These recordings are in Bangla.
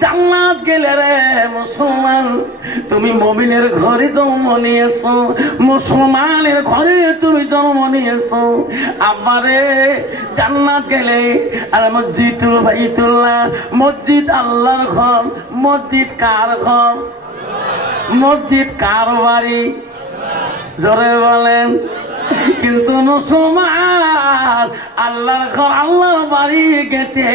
জান্নাত গেলে রে মুসলমান, তুমি মুমিনের ঘরে জন্ম নিয়েছো, মুসলমানের ঘরে তুমি জন্ম নিয়েছো। আমারে জান্নাত গেলে আর মসজিদুল বাইতুল্লাহ, মসজিদ আল্লাহর ঘর। মসজিদ কার ঘর? মসজিদ কার বাড়ি? জোরে বলেন। কিন্তু মুসলমান আল্লাহর ঘর আল্লাহর বাড়ি গেতে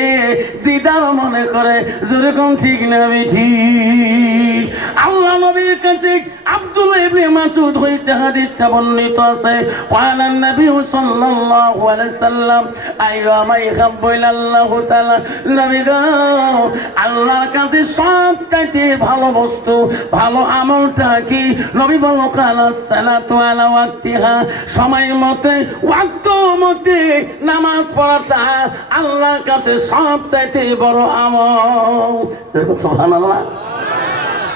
দিদার মনে করে। যেরকম ঠিক না ঠিক? আল্লাহ নবীর কাছে আব্দুল্লাহ ইবনে মাসউদ হইতে হাদিসটা বর্ণিত আছে, ক্বালা নবী সাল্লাল্লাহু আলাইহি সাল্লাম আইয়ামা ইহাব্বু ইলাল্লাহু তাআলা, নবী গো আল্লাহর কাছে সবথেকে ভালো বস্তু, ভালো আমলটা কি? নবী বলল কালা সালাতু আলা ওয়াক্তিহা, সময় মতে ওয়াক্ত মতে নামাজ পড়াটা আল্লাহর কাছে সবথেকে বড় আমল। সুবহানাল্লাহ,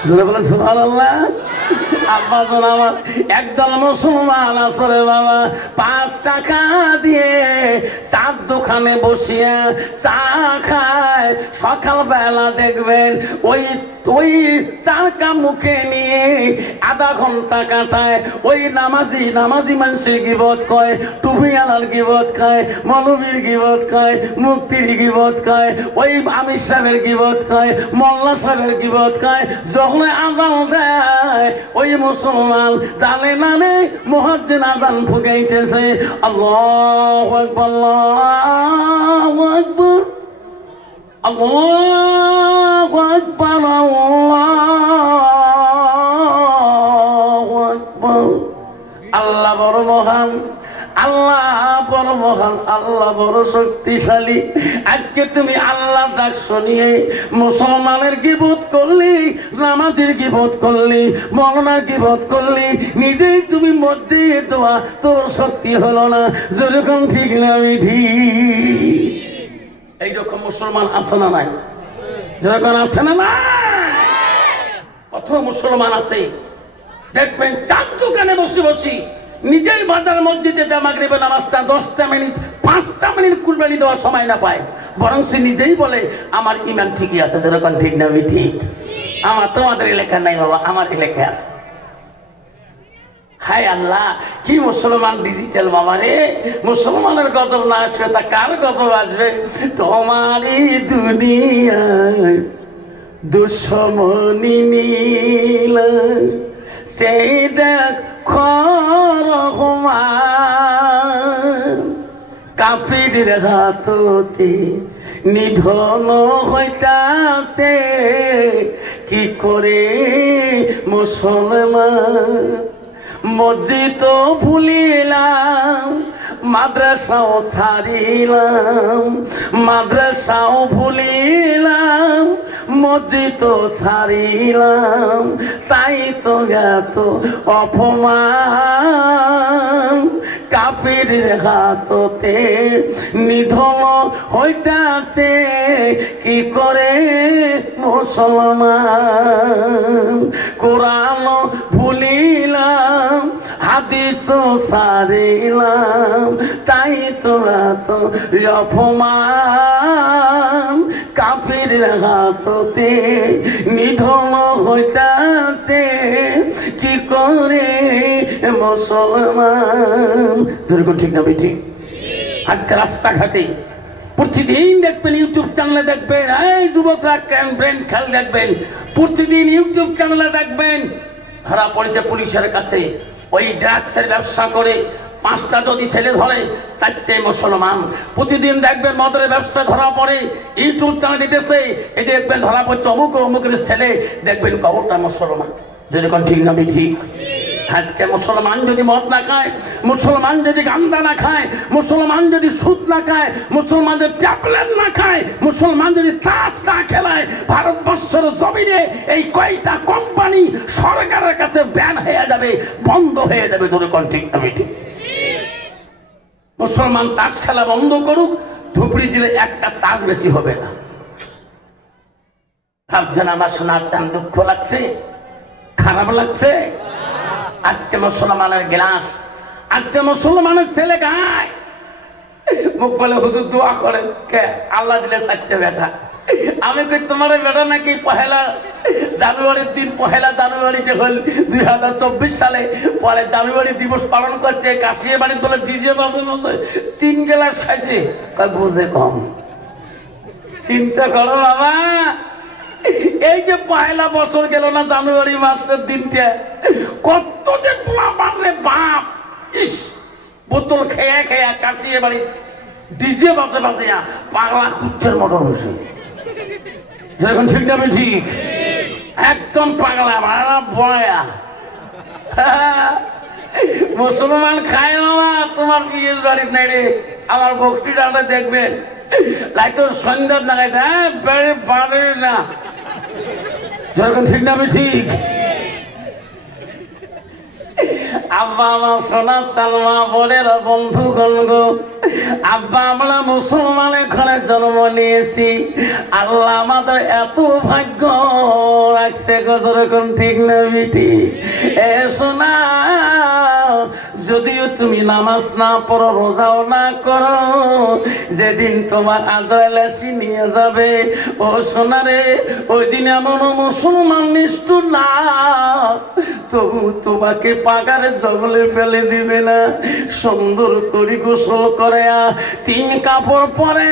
জোরে বলেন সুবহানাল্লাহ। আব্বা আমার একদল মুসলমান আছে রে বাবা, 5 টাকা দিয়ে চার দোকানে বসিয়া চা খায়। সকালবেলা দেখবেন ওই ওই চাকা মুখে নিয়ে আধা ঘন্টা কাটায়। ওই নামাজি মানুষের গিবত কয়, টুপিওয়ালার গিবত খায়, মৌলবীর গিবত খায়, মুক্তির গিবত খায়, ওই আমির সাহেবের গিবত খায়, মোল্লা সাহেবের গিবত খায়। যখন আজান দেয় ওই মুসলমান জানে না রে মুয়াজ্জিন আজান ফুঁকাইতেছে। আল্লাহু আকবার, আল্লাহু আকবার, আল্লাহু আকবার, আল্লাহু আকবার। আল্লাহ বড় মহান, আল্লাহ বড় মহান, আল্লাহ বড় শক্তিশালী। আজকে তুমি আল্লাহ ডাক শুনিয়ে মুসলমানের গিবত করলি, নামাজের গিবত করলি, মওলানার গিবত করলি, নিজেই তুমি মসজিদে যাওয়া তোর শক্তি হলো না। যেরকম ঠিক না ঠিক? এই যখন মুসলমান আছে না নাই? যেরকম আছে না না? কত মুসলমান আছে দেখবেন চার দোকানে বসে বসে নিজেই বাজার মসজিদে মাগরিবের নামাজটা 10টা মিনিট 5টা মিনিট কুরবানি দেওয়ার সময় না পায়, বরং সে নিজেই বলে আমার ইমান ঠিকই আছে। যেরকম ঠিক না ঠিক? আমার তোমাদের এলাকা নাই বাবা, আমার এলাকায় আছে। হায় আল্লাহ, কি মুসলমান ডিজিটাল বাবা রে! মুসলমানের গজব না আসবে তা কার গজব আসবে? তোমারই দুনিয়ায় দুশ্মনী নীল সেই দেখ কাফির হাততে নিধন হইতাছে, কি করে মুসলমান? মসজিদ ভুলিলাম, মাদ্রাসাও ছাড়িলাম, মাদ্রাসাও ভুলিলাম, মসজিদ ছাড়িলাম, তাই তো এত অপমান। কাফির হাততে নিধন হইতাছে, কি করে মুসলমান? কোরআন ভুলিলাম, হাদিস ছাড়িলাম, তাই তো এত অপমান। কাফির হাততে নিধন হইতাছে, কি করে মুসলমান? ঠিক না বেঠি? আজকে রাস্তাঘাটে প্রতিদিন দেখবেন ইউটিউব চ্যানেলে দেখবেন, এই যুবকরা ব্রেন খেয়াল দেখবেন, প্রতিদিন ইউটিউব চ্যানেলে দেখবেন ধরা পড়েছে পুলিশের কাছে ওই ড্রাগসের ব্যবসা করে 5টা যদি ছেলে ধরে 4টে মুসলমান। প্রতিদিন দেখবেন মদের ব্যবসা ধরা পড়ে, ইউটিউব চ্যানেল দিতেছে, এই দেখবেন ধরা পড়ছে অমুক অমুকের ছেলে, দেখবেন খবরটা মুসলমান। যেরকম ঠিক না ঠিক? আজকে মুসলমান যদি মদ না খায়, মুসলমান যদি গান্দা না খায়, মুসলমান যদি সুদ না খায়, মুসলমান যদি ট্যাবলেট না খায়, মুসলমান যদি তাস না খেলায়, ভারতবর্ষের জমিনে এই কয়টা কোম্পানি সরকারের কাছে ব্যান হয়ে যাবে, বন্ধ হয়ে যাবে। যেরকম ঠিক না ঠিক? মুসলমান তাস খেলা বন্ধ করুক, ধুবড়ি জেলে একটা তাস বেশি হবে না। ভাবছেন আমার শোনার চান দুঃখ লাগছে, খারাপ লাগছে? আজকে মুসলমানের গ্লাস, আজকে মুসলমানের ছেলে গায়, মুখ বলে হুজুর দোয়া করেন, কে আল্লাহ দিলে 4টে বেটা, আমি কই তোমার বেটা নাকি পহেলা জানুয়ারির দিন, পহেলা জানুয়ারি যখন 2024 সালে পরে জানুয়ারি দিবস পালন করছে, কাশিয়ে বাড়ি বলে ডিজে বাজে বাজে 3 গ্লাস খাইছে, বুঝে কম। চিন্তা করো বাবা, এই যে পয়লা বছর গেল না জানুয়ারি মাসের দিনটা, কত যে পোলা বাড়লে বাপ, ইস বোতল খেয়া খেয়া কাশিয়ে বাড়ি ডিজে বাজে বাজে পাগলা কুচ্ছের মতন হয়েছে। যখন ঠিক যাবে ঠিক, একদম পাগলা ভাড়া বয়া। মুসলমান খায় না তোমার বিয়ের বাড়ির নাই রে। আমার বক্তৃতা দেখবেন লাইট সন্ধ্যা লাগাইছে, হ্যাঁ বেড়ে বাড়ে না। যখন ঠিক যাবে ঠিক। আব্বা আমার সোনা সালমা বোনের বন্ধুগণ গো, আব্বা আমরা মুসলমানের ঘরে জন্ম নিয়েছি, আল্লাহ আমাদের এত ভাগ্য রাখছে গো, যেরকম ঠিক না বিটি? এ সোনা, যদিও তুমি নামাজ না পড়ো, রোজাও না করো, যেদিন তোমার আজরাইল এসে নিয়ে যাবে, ও সোনা রে, ওই দিন এমন মুসলমান নিষ্ঠুর না তবু তোমাকে পাগারে জঙ্গলে ফেলে দিবে না। সুন্দর করে গোসল করে 3 কাপড় পরে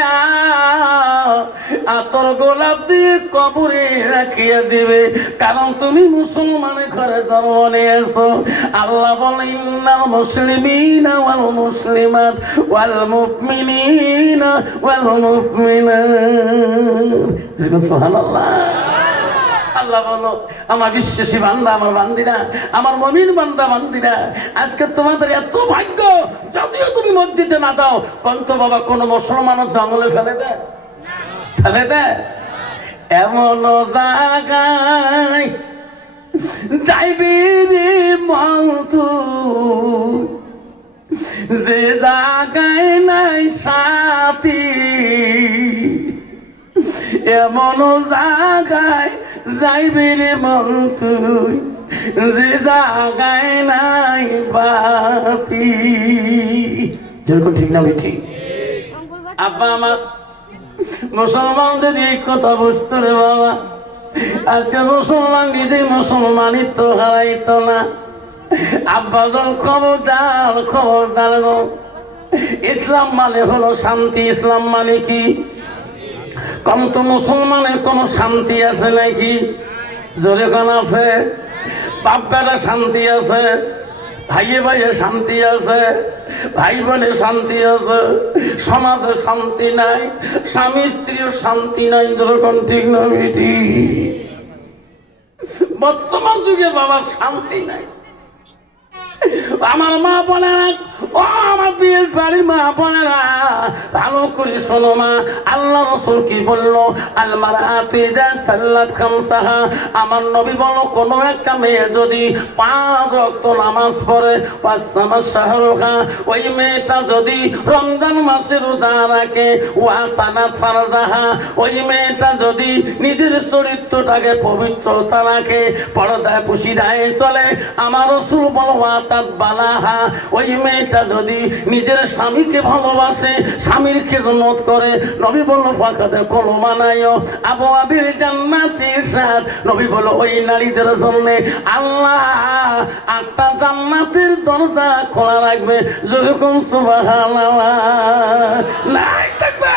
আতর গোলাপ দিয়ে কবরে রাখিয়ে দিবে, কারণ তুমি মুসলমানের ঘরে জন্ম নিয়েছো। আল্লাহ বলে ইন্নাল মুসলিমিনা ওয়াল মুসলিমাত ওয়াল মুমিনিনা ওয়াল মুমিনাত। সুবহানাল্লাহ। আল্লাহ বলো আমার বিশ্বাসী বান্দা, আমার বান্দিরা, আমার মুমিন বান্দা বান্দিরা, আজকে তোমাদের এত ভাগ্য, যদিও তুমি মসজিদে না দাও, কিন্তু বাবা কোন মুসলমান জঙ্গলে ফেলে দেয়? ফেলে দেয়? এমন জায়গায় যাইবি রে মন্তু, যে জায়গায় নাই সাথী, এমন জায়গায় যাইবি রে মন তুই, যে জায়গায় নাই বাতি। যেরকম ঠিক না ঠিক? আব্বা আমার মুসলমান যদি এই কথা বুঝতো রে বাবা, আজকে মুসলমান নিজে মুসলমানিত্ব হারাইত না। আব্বা যখন খবরদার খবরদার গো, ইসলাম মানে হলো শান্তি। ইসলাম মানে কি? কম তো মুসলমানের কোন শান্তি আছে নাকি? জোরে কোন আছে? বাপ বেটা শান্তি আছে, ভাইয়ে ভাইয়ে শান্তি আছে, ভাই বোনে শান্তি আছে, সমাজে শান্তি নাই, স্বামী স্ত্রীর শান্তি নাই। যেরকম ঠিক না বেটি? বর্তমান যুগে বাবার শান্তি নাই। আমার মা বোনেরা, ও আমার বিয়ের বাড়ির মা বোনেরা, ভালো করে শোনো মা, আল্লাহ রাসূল কি বললো? আল মারআতু ইযা সাল্লাত খামসাহা, আমার নবী বলল, কোন একটা মেয়ে যদি 5 ওয়াক্ত নামাজ পড়ে, ওয়াসামা শাহরুহা, ওই মেয়েটা যদি রমজান মাসে রোজা রাখে, ওয়াসানাত ফারজাহা, ওই মেয়েটা যদি নিজের চরিত্রটাকে পবিত্রতা রাখে, পর্দায় পুশিদায় চলে, আমার রাসূল বলল বালাহা, ওই মেয়েটা যদি নিজের স্বামীকে ভালোবাসে, স্বামীর খেদমত করে, নবী বলল ফাকাদে কলমানায়ও আবু আবির জান্নাতের সাথ। নবী বলল ওই নারীদের জন্য আল্লাহ 8টা জান্নাতের দরজা খোলা রাখবে। যেরকম সুবহানাল্লাহ। নাই থাকবে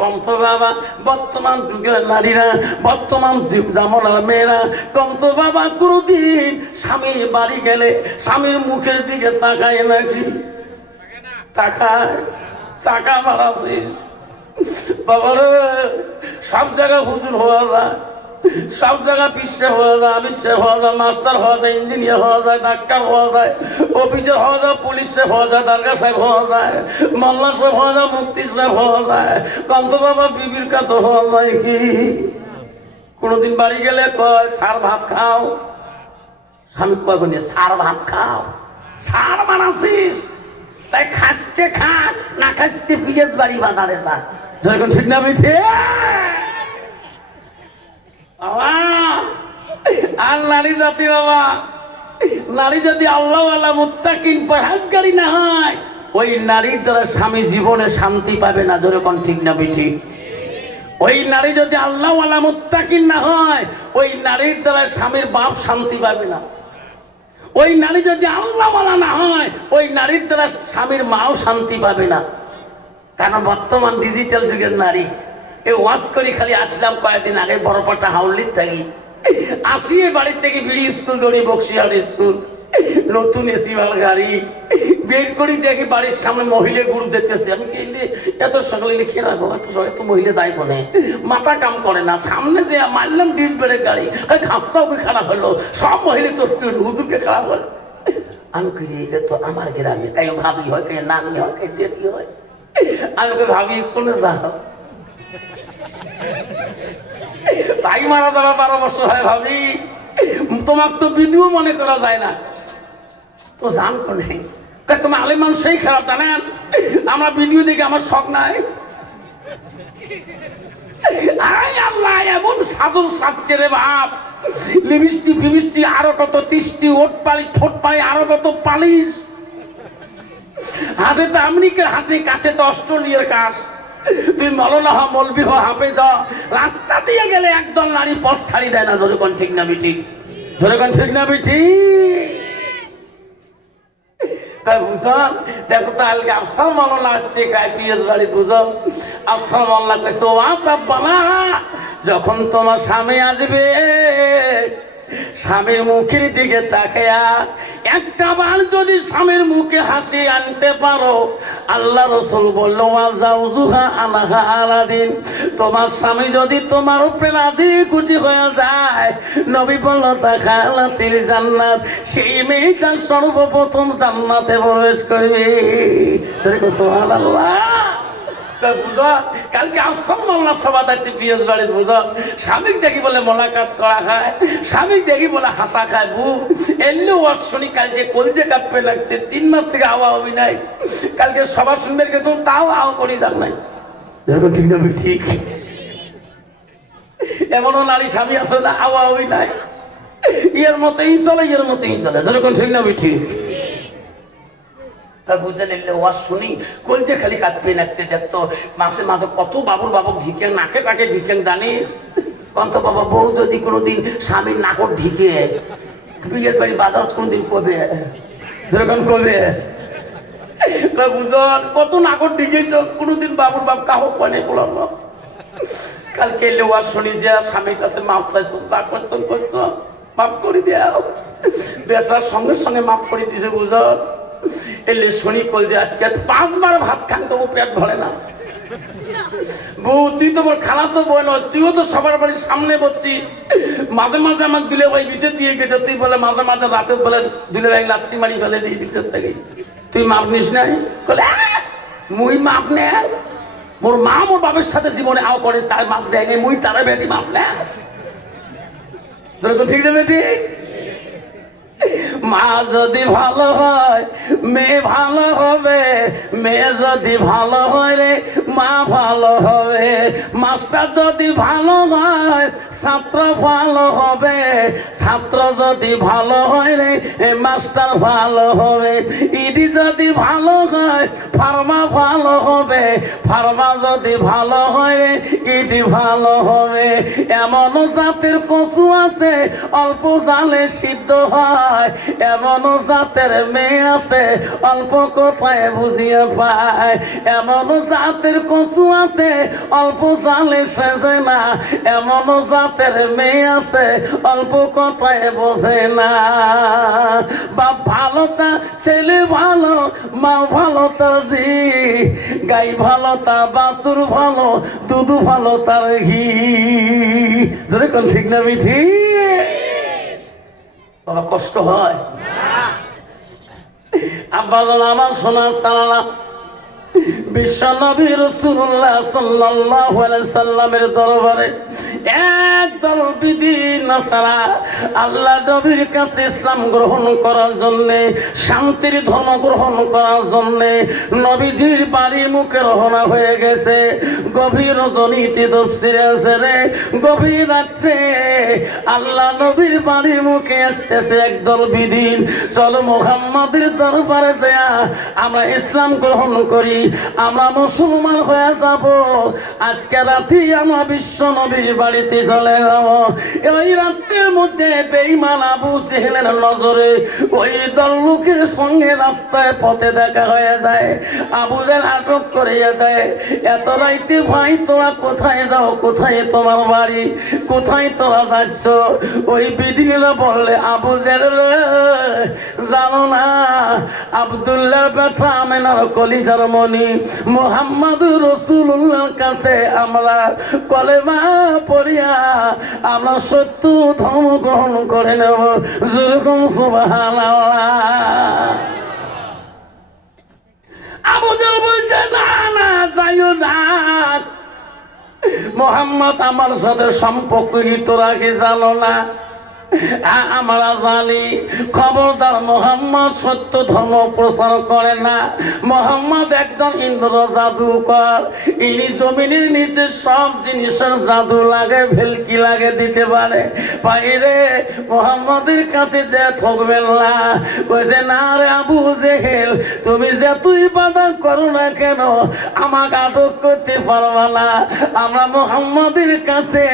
কন্ত বাবা, বর্তমান যুগের নারীরা, বর্তমান জামানার মেয়েরা, কন্ত বাবা কোনদিন স্বামীর বাড়ি গেলে স্বামীর মুখের দিকে তাকায় নাকি? তাকায়? টাকা মারাছে বাবারে। সব জায়গায় হুজুর হওয়া যায়, সব জায়গায় বিশ্বে হওয়া যায়, বিশ্বে হওয়া যায়, মাস্টার হওয়া যায়, ইঞ্জিনিয়ার হওয়া যায়, ডাক্তার হওয়া যায়, অফিসার হওয়া যায়, পুলিশে হওয়া যায়, দারগা সাহেব হওয়া যায়, মোল্লা সাহেব হওয়া যায়, মুফতি সাহেব হওয়া যায়, কন্ত বাবা বিবির কাছে হওয়া যায় কি? কোনদিন বাড়ি গেলে কয় সার ভাত খাও, আমি কয় বলি সার ভাত খাও, সার মানাছিস তাই খাসতে খা, না খাসতে পিএস বাড়ি বাজারে যা। যখন ঠিক না বেঠে আর নারী জাতি বাবা, নারী যদি আল্লাহওয়ালা মুত্তাকিন পরহেজগারী না হয়, ওই নারীর দ্বারা স্বামী জীবনে শান্তি পাবে না। যেরকম ঠিক না বেঠি? ওই নারী যদি আল্লাহওয়ালা মুত্তাকিন না হয়, ওই নারীর দ্বারা স্বামীর বাপ শান্তি পাবে না। ওই নারী যদি আল্লাহওয়ালা না হয়, ওই নারীর দ্বারা স্বামীর মাও শান্তি পাবে না। কারণ বর্তমান ডিজিটাল যুগের নারী। এই ওয়াজ করি খালি আসলাম কয়েকদিন আগে বড়পাটা হাউলির থাকি, আসিয়ে বাড়ির থেকে বিড়ি স্কুল দৌড়ি বক্সিহাট স্কুল, নতুন এসিওয়াল গাড়ি বের করি, দেখি বাড়ির সামনে মহিলা গুরু দেখতেছে। আমি কি এত সকালে লিখে রাখবো, এত সকালে তো মহিলা যাই বলে মাথা কাম করে না। সামনে যে মারলাম ডিস বেড়ে গাড়ি, খাপটাও কি খারাপ হলো, সব মহিলা চটকে হুজুরকে খারাপ হলো। আমি কি এটা তো আমার গ্রামে, তাই ভাবি হয়, কে নানি হয়, কে জেঠি হয়। আমি ওকে ভাবি কোনে যাও, তাই মারা যাওয়া 12 বছর হয়। ভাবি তোমার তো ভিডিও মনে করা যায় না, তো জান কোনে তোমার আলে মানুষই খারাপ জানেন। আমরা ভিডিও দেখে আমার শখ নাই। আল্লাহ এমন সাধন সাজছে রে বাপ, লিপস্টিক ফিমিস্টিক আরো কত তিস্তি, ওট পালি ঠোঁট পালি আরো কত পালিশ, হাতে তো আমেরিকার হাতে, কাছে তো অস্ট্রেলিয়ার কাজ। তুই মলনা হ, মলবি হ, হাফে যা, রাস্তা দিয়ে গেলে একদল নারী পথ ছাড়ি দেয় না। যখন ঠিক না বিঠি, যখন ঠিক না বিঠি। তাই বুঝন দেখো তো আলকে আফসার মলনা হচ্ছে পিএস বাড়ি, বুঝো আফসার মলনা কইছে ও বাবা, যখন তোমার স্বামী আসবে স্বামীর মুখের দিকে তাকায়া একটা বার যদি স্বামীর মুখে হাসি আনতে পারো, আল্লাহ রাসূল বলল ওয়াজাউজুহা আনাহা আলাদিন, তোমার স্বামী যদি তোমার উপরে রাজি খুশি হয়ে যায়, নবী বলল তাখালাতিল জান্নাত, সেই মেয়েটা সর্বপ্রথম জান্নাতে প্রবেশ করবে। সুবহানাল্লাহ। কালকে আসাল্লাহ সভা আছে পিএস বাড়ির, বুঝো স্বামীক দেখি বলে মোলাকাত করা খায়, স্বামীক দেখি বলে হাসা খায়। বু এলে ওয়াজ শুনি কালকে কলজে কাঁপতে লাগছে, 3 মাস থেকে আওয়া হবি নাই। কালকে সভা শুনবে কিন্তু তাও আও করি যাক নাই। ঠিক না ঠিক, এমনও নারী স্বামী আছে না আওয়া হবি নাই, ইয়ের মতেই চলে, ইয়ের মতেই চলে। যেরকম ঠিক না ঠিক। বুঝে নিলে ওয়াজ শুনি কলজে খালি কাঁদবে নাকছে। দেখতো মাঝে মাঝে কত বাবুর বাবক ঢিকে নাকে টাকে ঢিকেন জানিস। কন্ত বাবা বউ যদি কোনোদিন স্বামীর নাকর ঢিকে বিয়ের বাড়ি বাজার কোনদিন করবে, যেরকম করবে বুঝন কত নাকর ঢিকেছ, কোনোদিন বাবুর বাপ কাহক মানে বলল। কালকে এলে ওয়াজ শুনি যে স্বামীর কাছে মাপ চাইছো, যা করছো করছো মাফ করে দেও। বেচার সঙ্গে সঙ্গে মাফ করে দিছে। বুঝন এলে শুনি কল যে আজকে 5 বার ভাত খান তবু পেট ভরে না। বউ তুই তো মোর খালা তো বই নয়, তুইও তো সবার বাড়ির সামনে বসছি। মাঝে মাঝে আমার দুলে ভাই বিচে দিয়ে গেছে, তুই বলে মাঝে মাঝে রাতে বলে দুলে ভাই লাত্তি মারি ফেলে দিই বিচের থেকে, তুই মাপ নিস নাই? বলে মুই মাপ নে, মোর মা মোর বাবার সাথে জীবনে আও করে তার মাপ দেয় মুই তারা বেটি মাপ নে। ঠিক না বেটি? মা যদি ভালো হয় মেয়ে ভালো হবে, মেয়ে যদি ভালো হয় রে মা ভালো হবে, মাস্টার যদি ভালো হয় ছাত্র ভালো হবে, ছাত্র যদি ভালো হয় রে মাস্টার ভালো হবে, ইডি যদি ভালো হয় ফার্মা ভালো হবে, ফার্মা যদি ভালো হয় রে ইডি ভালো হবে। এমন জাতের কচু আছে অল্প জালে সিদ্ধ হয়, এমন জাতের মেয়ে আছে অল্প কথায় বুঝিয়ে পায়, এমন জাতের কচু আছে অল্প জালে সেজে না, এমন জাতের মেয়ে আছে অল্প কথায় বোঝে না। বাপ ভালো তা ছেলে ভালো, মা ভালো তার জি, গাই ভালো তা বাছুর ভালো, দুধ ভালো তার ঘি। যদি কোন ঠিক না মিঠি বাবা কষ্ট হয়। আব্বা আমার সোনার সালাম বিশ্ব নবী রাসূলুল্লাহ সাল্লাল্লাহু আলাইহি সাল্লামের দরবারে একদল বিদিন নাসারা আল্লাহ নবীর কাছে ইসলাম গ্রহণ করার জন্য, শান্তির ধর্ম গ্রহণ করার জন্য নবীজির বাড়ি মুখে রওনা হয়ে গেছে। গভীর রজনীতে তফসিরে আছে রে, গভীর রাত্রে আল্লাহ নবীর বাড়ির মুখে আসতেছে একদল বিদিন। চলো মুহাম্মাদের দরবারে দেয়া আমরা ইসলাম গ্রহণ করি, আমরা মুসলমান হয়ে যাব। আজকে রাতে আমরা বিশ্ব নবীর বাড়িতে চলে যাব। ওই রাতের মধ্যে বেঈমান আবু জেহেলের নজরে ওই দল লোকের সঙ্গে রাস্তায় পথে দেখা হয়ে যায়। আবু জেহেল আটক করিয়ে দেয়। এত রাইতে ভাই তোরা কোথায় যাও, কোথায় তোমার বাড়ি, কোথায় তোরা যাচ্ছ? ওই বিধিরা বললে, আবু জেহেল জানো না আব্দুল্লাহ ব্যথা আমেনার কলিজার মনি মুহাম্মদ রাসূলুল্লাহর কাছে আমরা কলেমা পড়িয়া আমরা সত্য ধর্ম গ্রহণ করে নেব। যেরকম সুবহানাল্লাহ। আবু জেহেল বলছে, না না যাইও না, মুহাম্মদ আমার সাথে সম্পর্ক কি তোরা কি জানো না? আমরা জানি। খবরদার, মোহাম্মদ সত্য ধর্ম প্রচার করে না। মোহাম্মদ একজন ইন্দ্র জাদুকর। ইনি জমিনের নিচে সব জিনিসের জাদু লাগে, ভেলকি লাগে দিতে পারে। বাইরে মোহাম্মদের কাছে যে ঠকবেন না। বলছে, না রে আবু জেহেল, তুমি যতই বাধা করো না কেন আমাকে আটক করতে পারবা না। আমরা মোহাম্মদের কাছে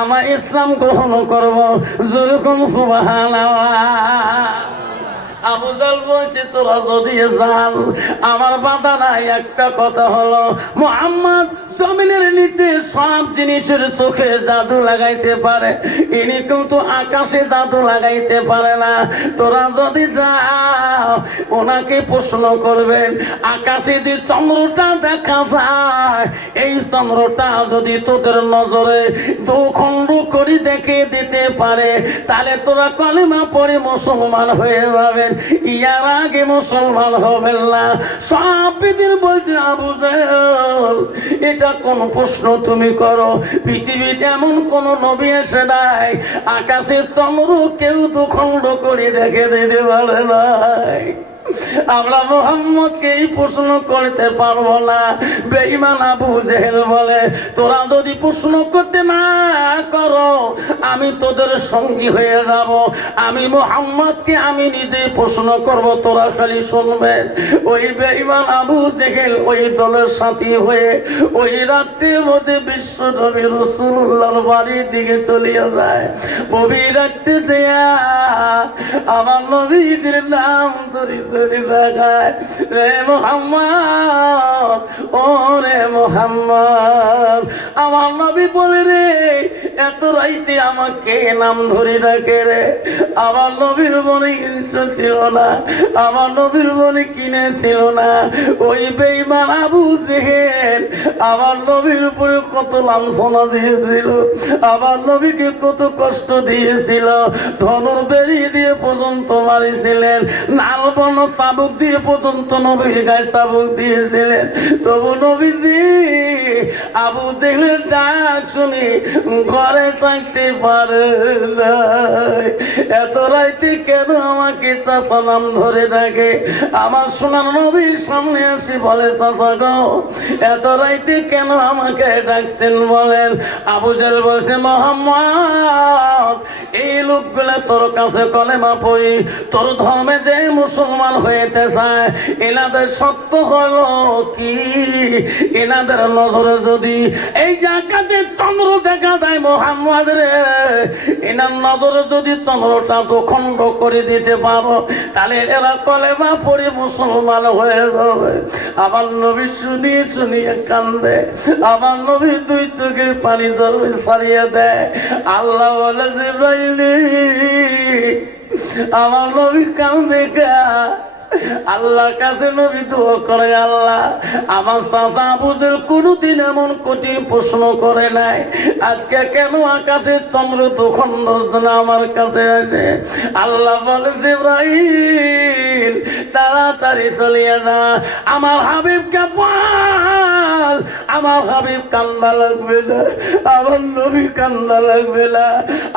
আমরা ইসলাম গ্রহণ করবো। যেরকম সুবহানাল্লাহ। আবু জেহেল বলছে, তোরা যদি যান আমার বাধা নাই। একটা কথা হলো, মুহাম্মদ জমিনের নিচে সব জিনিসের চোখে জাদু লাগাইতে পারে, ইনি কিন্তু আকাশে জাদু লাগাইতে পারে না। তোরা যদি যাও ওনাকে প্রশ্ন করবেন, আকাশে যে চন্দ্রটা দেখা যায় এই চন্দ্রটা যদি তোদের নজরে দুখণ্ড করে দেখে দিতে পারে তাহলে তোরা কলেমা পড়ে মুসলমান হয়ে যাবেন, ইয়ার আগে মুসলমান হবেন না। সব বিদিন বলছে, আবু জেহেল এটা কোন প্রশ্ন তুমি করো? পৃথিবীতে এমন কোন নবী এসে নাই আকাশের চন্দ্র কেউ দুখণ্ড করে দেখে দিতে পারে নাই। আমরা মুহাম্মদকে এই প্রশ্ন করতে পারবো না। বেঈমান আবু জেহেল বলে, তোরা যদি প্রশ্ন করতে না করো আমি তোদের সঙ্গী হয়ে যাব। আমি মুহাম্মদকে আমি নিজে প্রশ্ন করব, তোরা খালি শুনবেন। ওই বেঈমান আবু জেহেল ওই দলের সাথী হয়ে ওই রাত্রির মধ্যে বিশ্ব নবী রাসূলুল্লাহর বাড়ির দিকে চলিয়ে যায়। নবী রাখতে দেয়া আমার নবীর নাম ধরে রে মুহাম্মদ, ও রে মুহাম্মদ। আমার নবী বলে, রে এত রাইতে আমাকে নাম ধরে ডাকে রে। আমার নবীর মনে হিংসা ছিল না, আমার নবীর মনে কিনে ছিল না। ওই বেঈমান আবু জেহেল আমার নবীর উপরে কত লাঞ্ছনা দিয়েছিল, আমার নবীকে কত কষ্ট দিয়েছিল। ধনুর বেরি দিয়ে পর্যন্ত মারিছিলেন, নালবন চাবুক দিয়ে পর্যন্ত নবীর গায়ে চাবুক দিয়েছিলেন। তবু নবীজি আবু জেহেলের ডাক শুনি ঘরে থাকতে পারে না। এত রাইতে কেন আমাকে চাচা নাম ধরে ডাকে? আমার সোনার নবীর সামনে আসি বলে, চাচা গো এত রাইতে কেন আমাকে ডাকছেন বলেন? আবু জেহেল বলছে, মুহাম্মদ এই লোকগুলো তোর কাছে কলেমা পড়ি তোর ধর্মে যে মুসলমান হইতে চায় এনাদের সত্য হলো কি? এনাদের নজরে যদি এই জায়গাতে চন্দ্র দেখা যায় মুহাম্মদ রে, এনার নজরে যদি চন্দ্রটা দুখণ্ড করে দিতে পারো তাহলে এরা কলেমা পড়ে মুসলমান হয়ে যাবে। আমার নবী শুনিয়ে শুনিয়ে কান্দে, আমার নবী দুই চোখের পানি জলবে ছাড়িয়ে দেয়। আল্লাহ বলে, জিবরাইল আমার নবী কান্দে কা? আল্লাহর কাছে নবী দোয়া করে, আল্লাহ আমার চাচা আবু জেহেল কোনদিন এমন কঠিন প্রশ্ন করে নাই, আজকে কেন আকাশের চন্দ্র দুখণ্ড আমার কাছে আসে? আল্লাহ বলে, জিবরাইল তাড়াতাড়ি চলিয়ে না, আমার হাবিবকে বল আমার হাবিব কান্দা লাগবে না, আমার নবী কান্দা লাগবে না।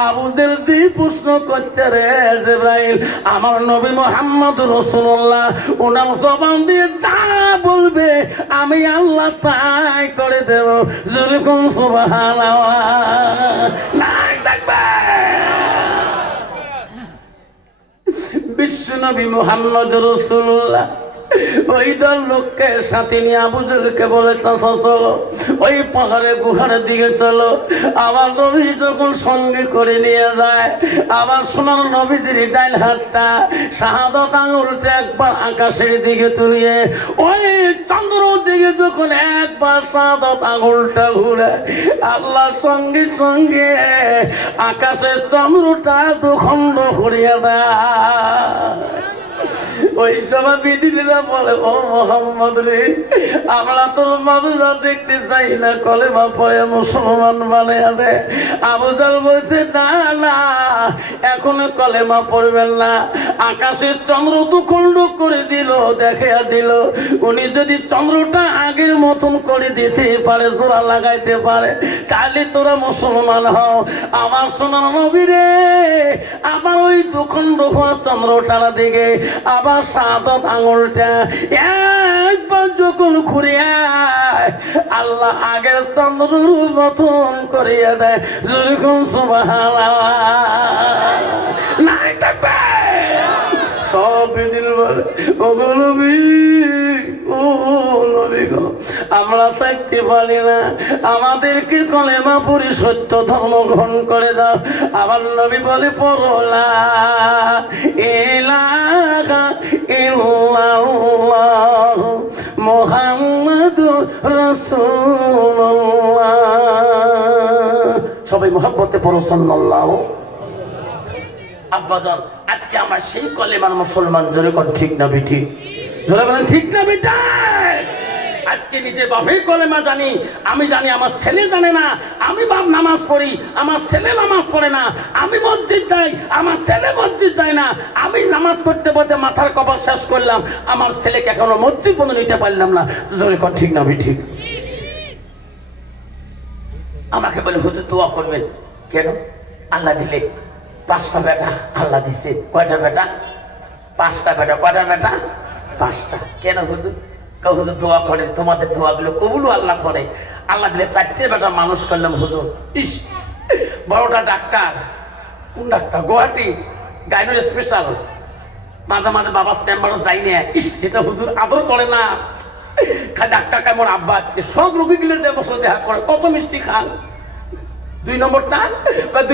আবু জেহেল যে প্রশ্ন করছে রে জিবরাইল, আমার নবী মুহাম্মদ রাসূলুল্লাহ ওনার জবান দিয়ে যা বলবে আমি আল্লাহ তাই করে দেব। যেরকম সুবহানাল্লাহ। বিশ্ব নবী মুহাম্মদ রাসূলুল্লাহ ওই দল লোককে সাথে নিয়ে আবু জেলকে বলে চাচা চলো ওই পাহাড়ে গুহার দিকে চলো। আবার নবী যখন সঙ্গে করে নিয়ে যায়, আবার সোনার নবীদের ডাইন হাতটা শাহাদাত আঙুলটা একবার আকাশের দিকে তুলিয়ে ওই চন্দ্র দিকে যখন একবার শাহাদাত আঙুলটা ঘুরে, আল্লাহ সঙ্গে সঙ্গে আকাশের চন্দ্রটা দুখণ্ড করিয়া দেয়। ওই সময় বিদিনীরা বলে, ও মোহাম্মদ রে, আমরা তোর মাদ্রাসা দেখতে চাই না, কলেমা পড়ে মুসলমান বানিয়ে দে। আবু জাহল বলছে, না না, এখনো কলেমা পড়বেন না। আকাশের চন্দ্র দুখণ্ড করে দিল, দেখিয়া দিল উনি যদি চন্দ্রটা আগের মতন করে দিতে পারে, জোড়া লাগাইতে পারে, তাহলে তোরা মুসলমান হও। আমার সোনার নবী রে, আবার ওই দুখণ্ড হওয়া চন্দ্রটার দিকে আবার শাহাদাত আঙুলটা একবার যখন ঘুরিয়া আল্লাহ আগের চন্দ্রের মতন করিয়া দেয়। যেরকম সুবহানাল্লাহ নাই থাকবে সব বিদিন বলে, ও নবী, ও নবী গো, আমরা থাকতে পারি না, আমাদেরকে কলেমা পড়ি সত্য ধর্ম গ্রহণ করে দাও। আবার নবী বলে, পড়লা ইলাহা ইল্লাল্লাহ মুহাম্মাদুর রাসূলুল্লাহ। সবাই মুহাব্বতে পড়ো সাল্লাল্লাহু। আব্বাজান, আজকে আমার সেই কলেমার মুসলমান, জোরে কোন ঠিক না বেঠি? জোরে বলেন ঠিক না বেটা? আজকে নিজে বাপের কলেমা জানি, আমি জানি, আমার ছেলে জানে না। আমি বাপ নামাজ পড়ি, আমার ছেলে নামাজ পড়ে না। আমি মসজিদ যাই, আমার ছেলে মসজিদ যায় না। আমি নামাজ পড়তে পড়তে মাথার কবর শেষ করলাম, আমার ছেলেকে এখনো মসজিদ পর্যন্ত নিতে পারলাম না। জোরে কোন ঠিক না বেঠি? আমাকে বলে, হুজুর দোয়া করবেন। কেন? আল্লাহ দিলে 5টা বেটা, আল্লাহ দিছে কয়টা বেটা? 5টা বেটা। কয়টা বেটা? 5টা। কেন হুজুর? হুজুর দোয়া করেন, তোমাদের দোয়াগুলো কবুল আল্লাহ করে। আল্লাহ দিলে 4টে বেটা মানুষ করলাম হুজুর। ইস, বড়টা ডাক্তার। কোন ডাক্তার? গুয়াহাটি গাইনোর স্পেশাল। মাঝে মাঝে বাবার চেম্বারও যাই না। ইস, এটা হুজুর আদর করে না। ডাক্তার কেমন আব্বা আছে, সব রোগীগুলো যে বসে দেখা করে, কত মিষ্টি খান। 2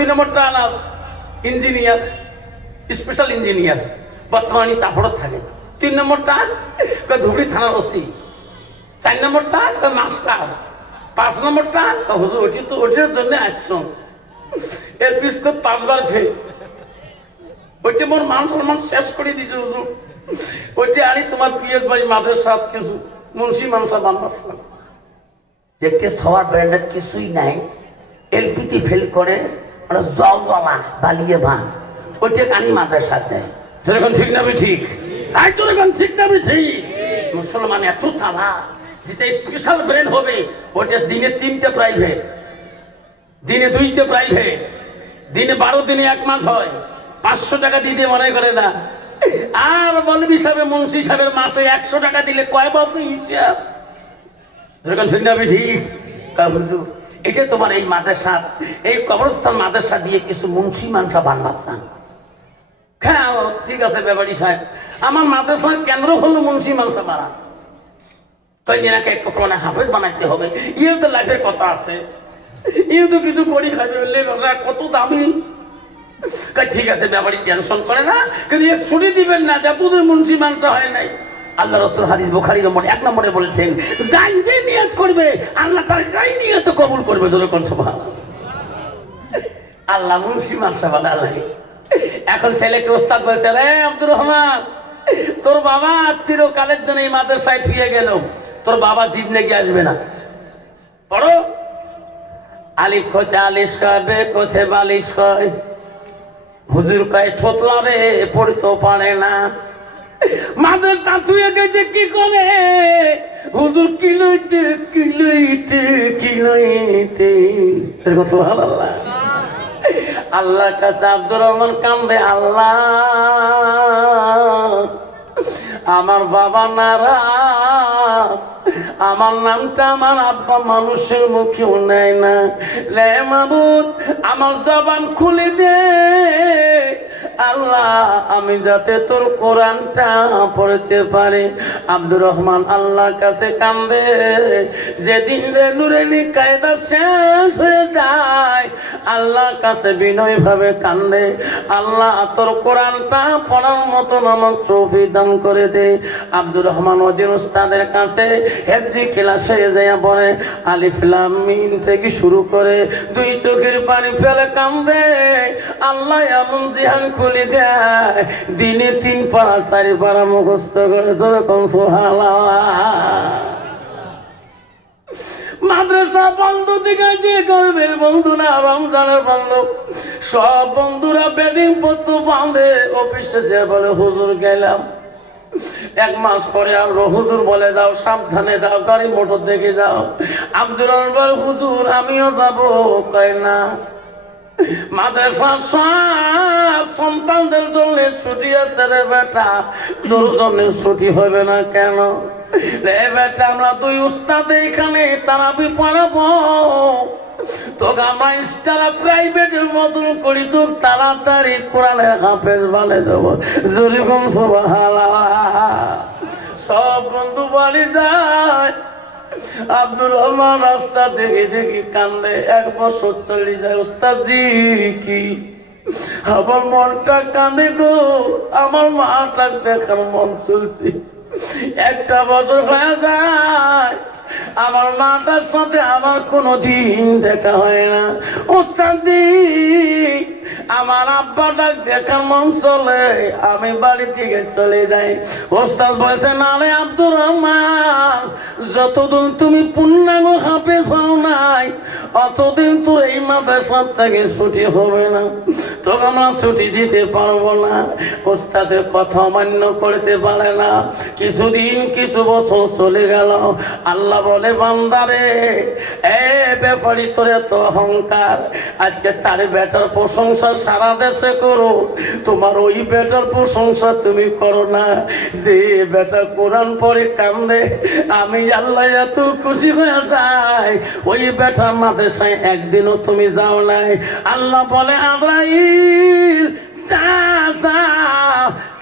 নম্বরটা ইঞ্জিনিয়ার, স্পেশাল ইঞ্জিনিয়ার, বর্তমানে চাপড়ত থাকে। 3 নম্বরটা ধুবড়ি থানার ওসি। 4 নম্বরটা মাস্টার। 5 নম্বরটা হুজুর ওটি তো ওটির জন্য আসছো। এর বিস্কুট 5বার ফেল। ওইটি মোর মান সম্মান শেষ করে দিয়েছে হুজুর। ওইটি আনি তোমার পিএস বাড়ি মাদের সাথ কিছু মুন্সি মানুষা বানবাসা দেখতে সবার ব্র্যান্ডেড কিছুই নাই। এলপিতে ফেল করে জলওয়ালা বালিয়ে মাছ, ওইটা কানি মাদের সাথে। যেরকম ঠিক না ঠিক? ঠিক না ঠিক? মুসলমান এত চালা, যেটা স্পেশাল ব্রেন হবে, ওটা দিনে 3টে প্রাইভেট, দিনে 2টে প্রাইভেট, দিনে 12 দিনে 1 মাস হয়। 500 টাকা দিতে মনে করে না। আর মৌলভী সাহেব, মুন্সি সাহেবের মাসে 100 টাকা দিলে কয় বছর হিসাব? যেরকম ঠিক না ঠিক? হুজুর, এটা তোমার এই মাদ্রাসা, এই কবরস্থান মাদ্রাসা দিয়ে কিছু মুন্সি মানুষা বানাচ্ছেন। হ্যাঁ ঠিক আছে ব্যাপারী সাহেব, আমার মাদ্রাসার কেন্দ্র হলো মুন্সি মানুষা বানা। তাই এনাকে হাফেজ বানাইতে হবে, ইয়ে তো লাইফের কথা আছে, ইয়ে তো কিছু করি খাবে, কত দামি। ঠিক আছে ব্যাপারী টেনশন করে না, কিন্তু ছুটি দিবেন না যতদিন মুন্সি মানুষা হয় নাই। আল্লাহ রাসূল হাদিস বুখারী নম্বর 1 নম্বরে বলেছেন, যাই যে নিয়ত করবে আল্লাহ তার যাই নিয়ত কবুল করবে। যখন সুবহানাল্লাহ, আল্লাহ মুন্সি মানুষা বানালে। এখন ছেলেকে ওস্তাদ বলছে, রে আব্দুর রহমান, তোর বাবা চিরকালের জন্য এই মাদ্রাসায় ফিরে গেল, তোর বাবা জিন্দেগি আসবে না। পড়ো, আলিফ কয় 40 কয়, বে কোথে 42 কয়। হুজুর কয় ঠোতলা রে, পড়তে পারে না। মাদ্রাসা তুই গেছে কি করে? হুজুর কিলইতে কিলইতে কিলইতে। সুবহানাল্লাহ। আল্লাহর কাছে আব্দুর রহমান কান্দে, আল্লাহ আমার বাবা নারাজ, আমার নামটা আমার আব্বা মানুষের মুখেও নেয় না। রে মাবুদ, আমার জবান খুলে দে, আল্লাহ আমি যাতে তোর কোরআনটা পড়তে পারি। আব্দুর রহমান আল্লাহর কাছে কান্দে। যেদিন নুরানি কায়দা শেষ হয়ে যায় আল্লাহর কাছে বিনয় ভাবে কান্দে, আল্লাহ তোর কোরআনটা পড়ার মতো নামক তৌফিক দান করে দে। আব্দুর রহমান ওদিন উস্তাদের কাছে হেফজি ক্লাসে যায় পড়ে, আলিফ লাম মিম থেকে শুরু করে দুই চোখের পানি ফেলে কান্দে। আল্লাহ এমন জিহান খুলে দেয়, দিনে 3 পারা 4 পারা মুখস্থ করে যখন সুবহানাল্লাহ। মাদ্রাসা বন্ধ থেকে যে গরিবের বন্ধু না রমজানের বন্ধু সব বন্ধুরা বেডিং পত্র বাঁধে অফিসে যে বলে হুজুর গেলাম। 1 মাস পরে আর হুজুর বলে যাও সাবধানে যাও, গাড়ি মোটর দেখে যাও। আব্দুর রহমান বলে হুজুর আমিও যাবো। কয় না, মাদ্রাসার সব সন্তানদের জন্য ছুটি আছে রে বেটা, তোর জন্য ছুটি হবে না কেন রে বেটা? আমরা 2 উস্তাদ এখানে তারাবি পড়াবো, তোকে আমরা ইস্তারা প্রাইভেটের মতন করি, তোর তাড়াতাড়ি কোরআনের হাফেজ বানিয়ে দেবো। যেরকম সুবহানাল্লাহ। সব বন্ধু বাড়ি যায়, আব্দুর রহমান রাস্তা দেখে দেখে কান্দে। 1 বছর চলে যায়। উস্তাদজি কি আমার মনটা কাঁদে গো, আমার মাটা দেখার মন চলছে। 1টা বছর হয়ে যায় আমার মাটার সাথে আমার কোনোদিন দেখা হয় না। উস্তাদজি আমার আব্বাটা দেখার মন চলে, আমি বাড়ি থেকে চলে যাই। ওস্তাদ বলছে না রে আব্দুর রহমান, যতদিন তুমি পূর্ণাঙ্গ হাফেজ হও নাই অতদিন তোর এই মাদ্রাসা থেকে ছুটি হবে না, তোকে আমরা ছুটি দিতে পারবো না। ওস্তাদের কথা অমান্য করতে পারে না। কিছুদিন কিছু বছর চলে গেল। আল্লাহ বলে বান্দারে এ ব্যাপারী তোর এত অহংকার, আজকে 4 বেটার প্রশংসা সারা দেশে করো, তোমার ওই বেটার প্রশংসা তুমি করো না যে বেটা কোরআন পড়ে কান্দে। আমি আল্লাহ এত খুশি হয়ে যাই, ওই বেটার মাদ্রাসায় একদিনও তুমি যাও নাই। আল্লাহ বলে আজরাইল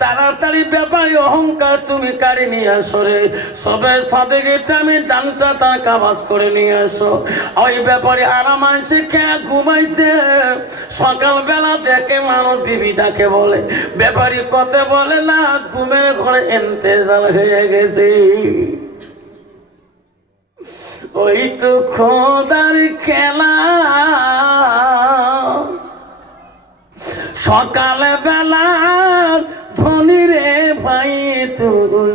তাড়াতাড়ি ব্যাপারী অহংকার তুমি কারি নিয়ে আসো রে। সবে সাথে গেটে আমি জানটা তার কাবাজ করে নিয়ে আসো। ওই ব্যাপারী আরাম আনছে, খেয়ে ঘুমাইছে। সকালবেলা দেখে মানুষ বিবিটাকে বলে, ব্যাপারী কথা বলে না, ঘুমের ঘরে ইন্তেজার হয়ে গেছে। ওই তো খোদার খেলা, সকালে বেলা ধনী রে ভাই তুই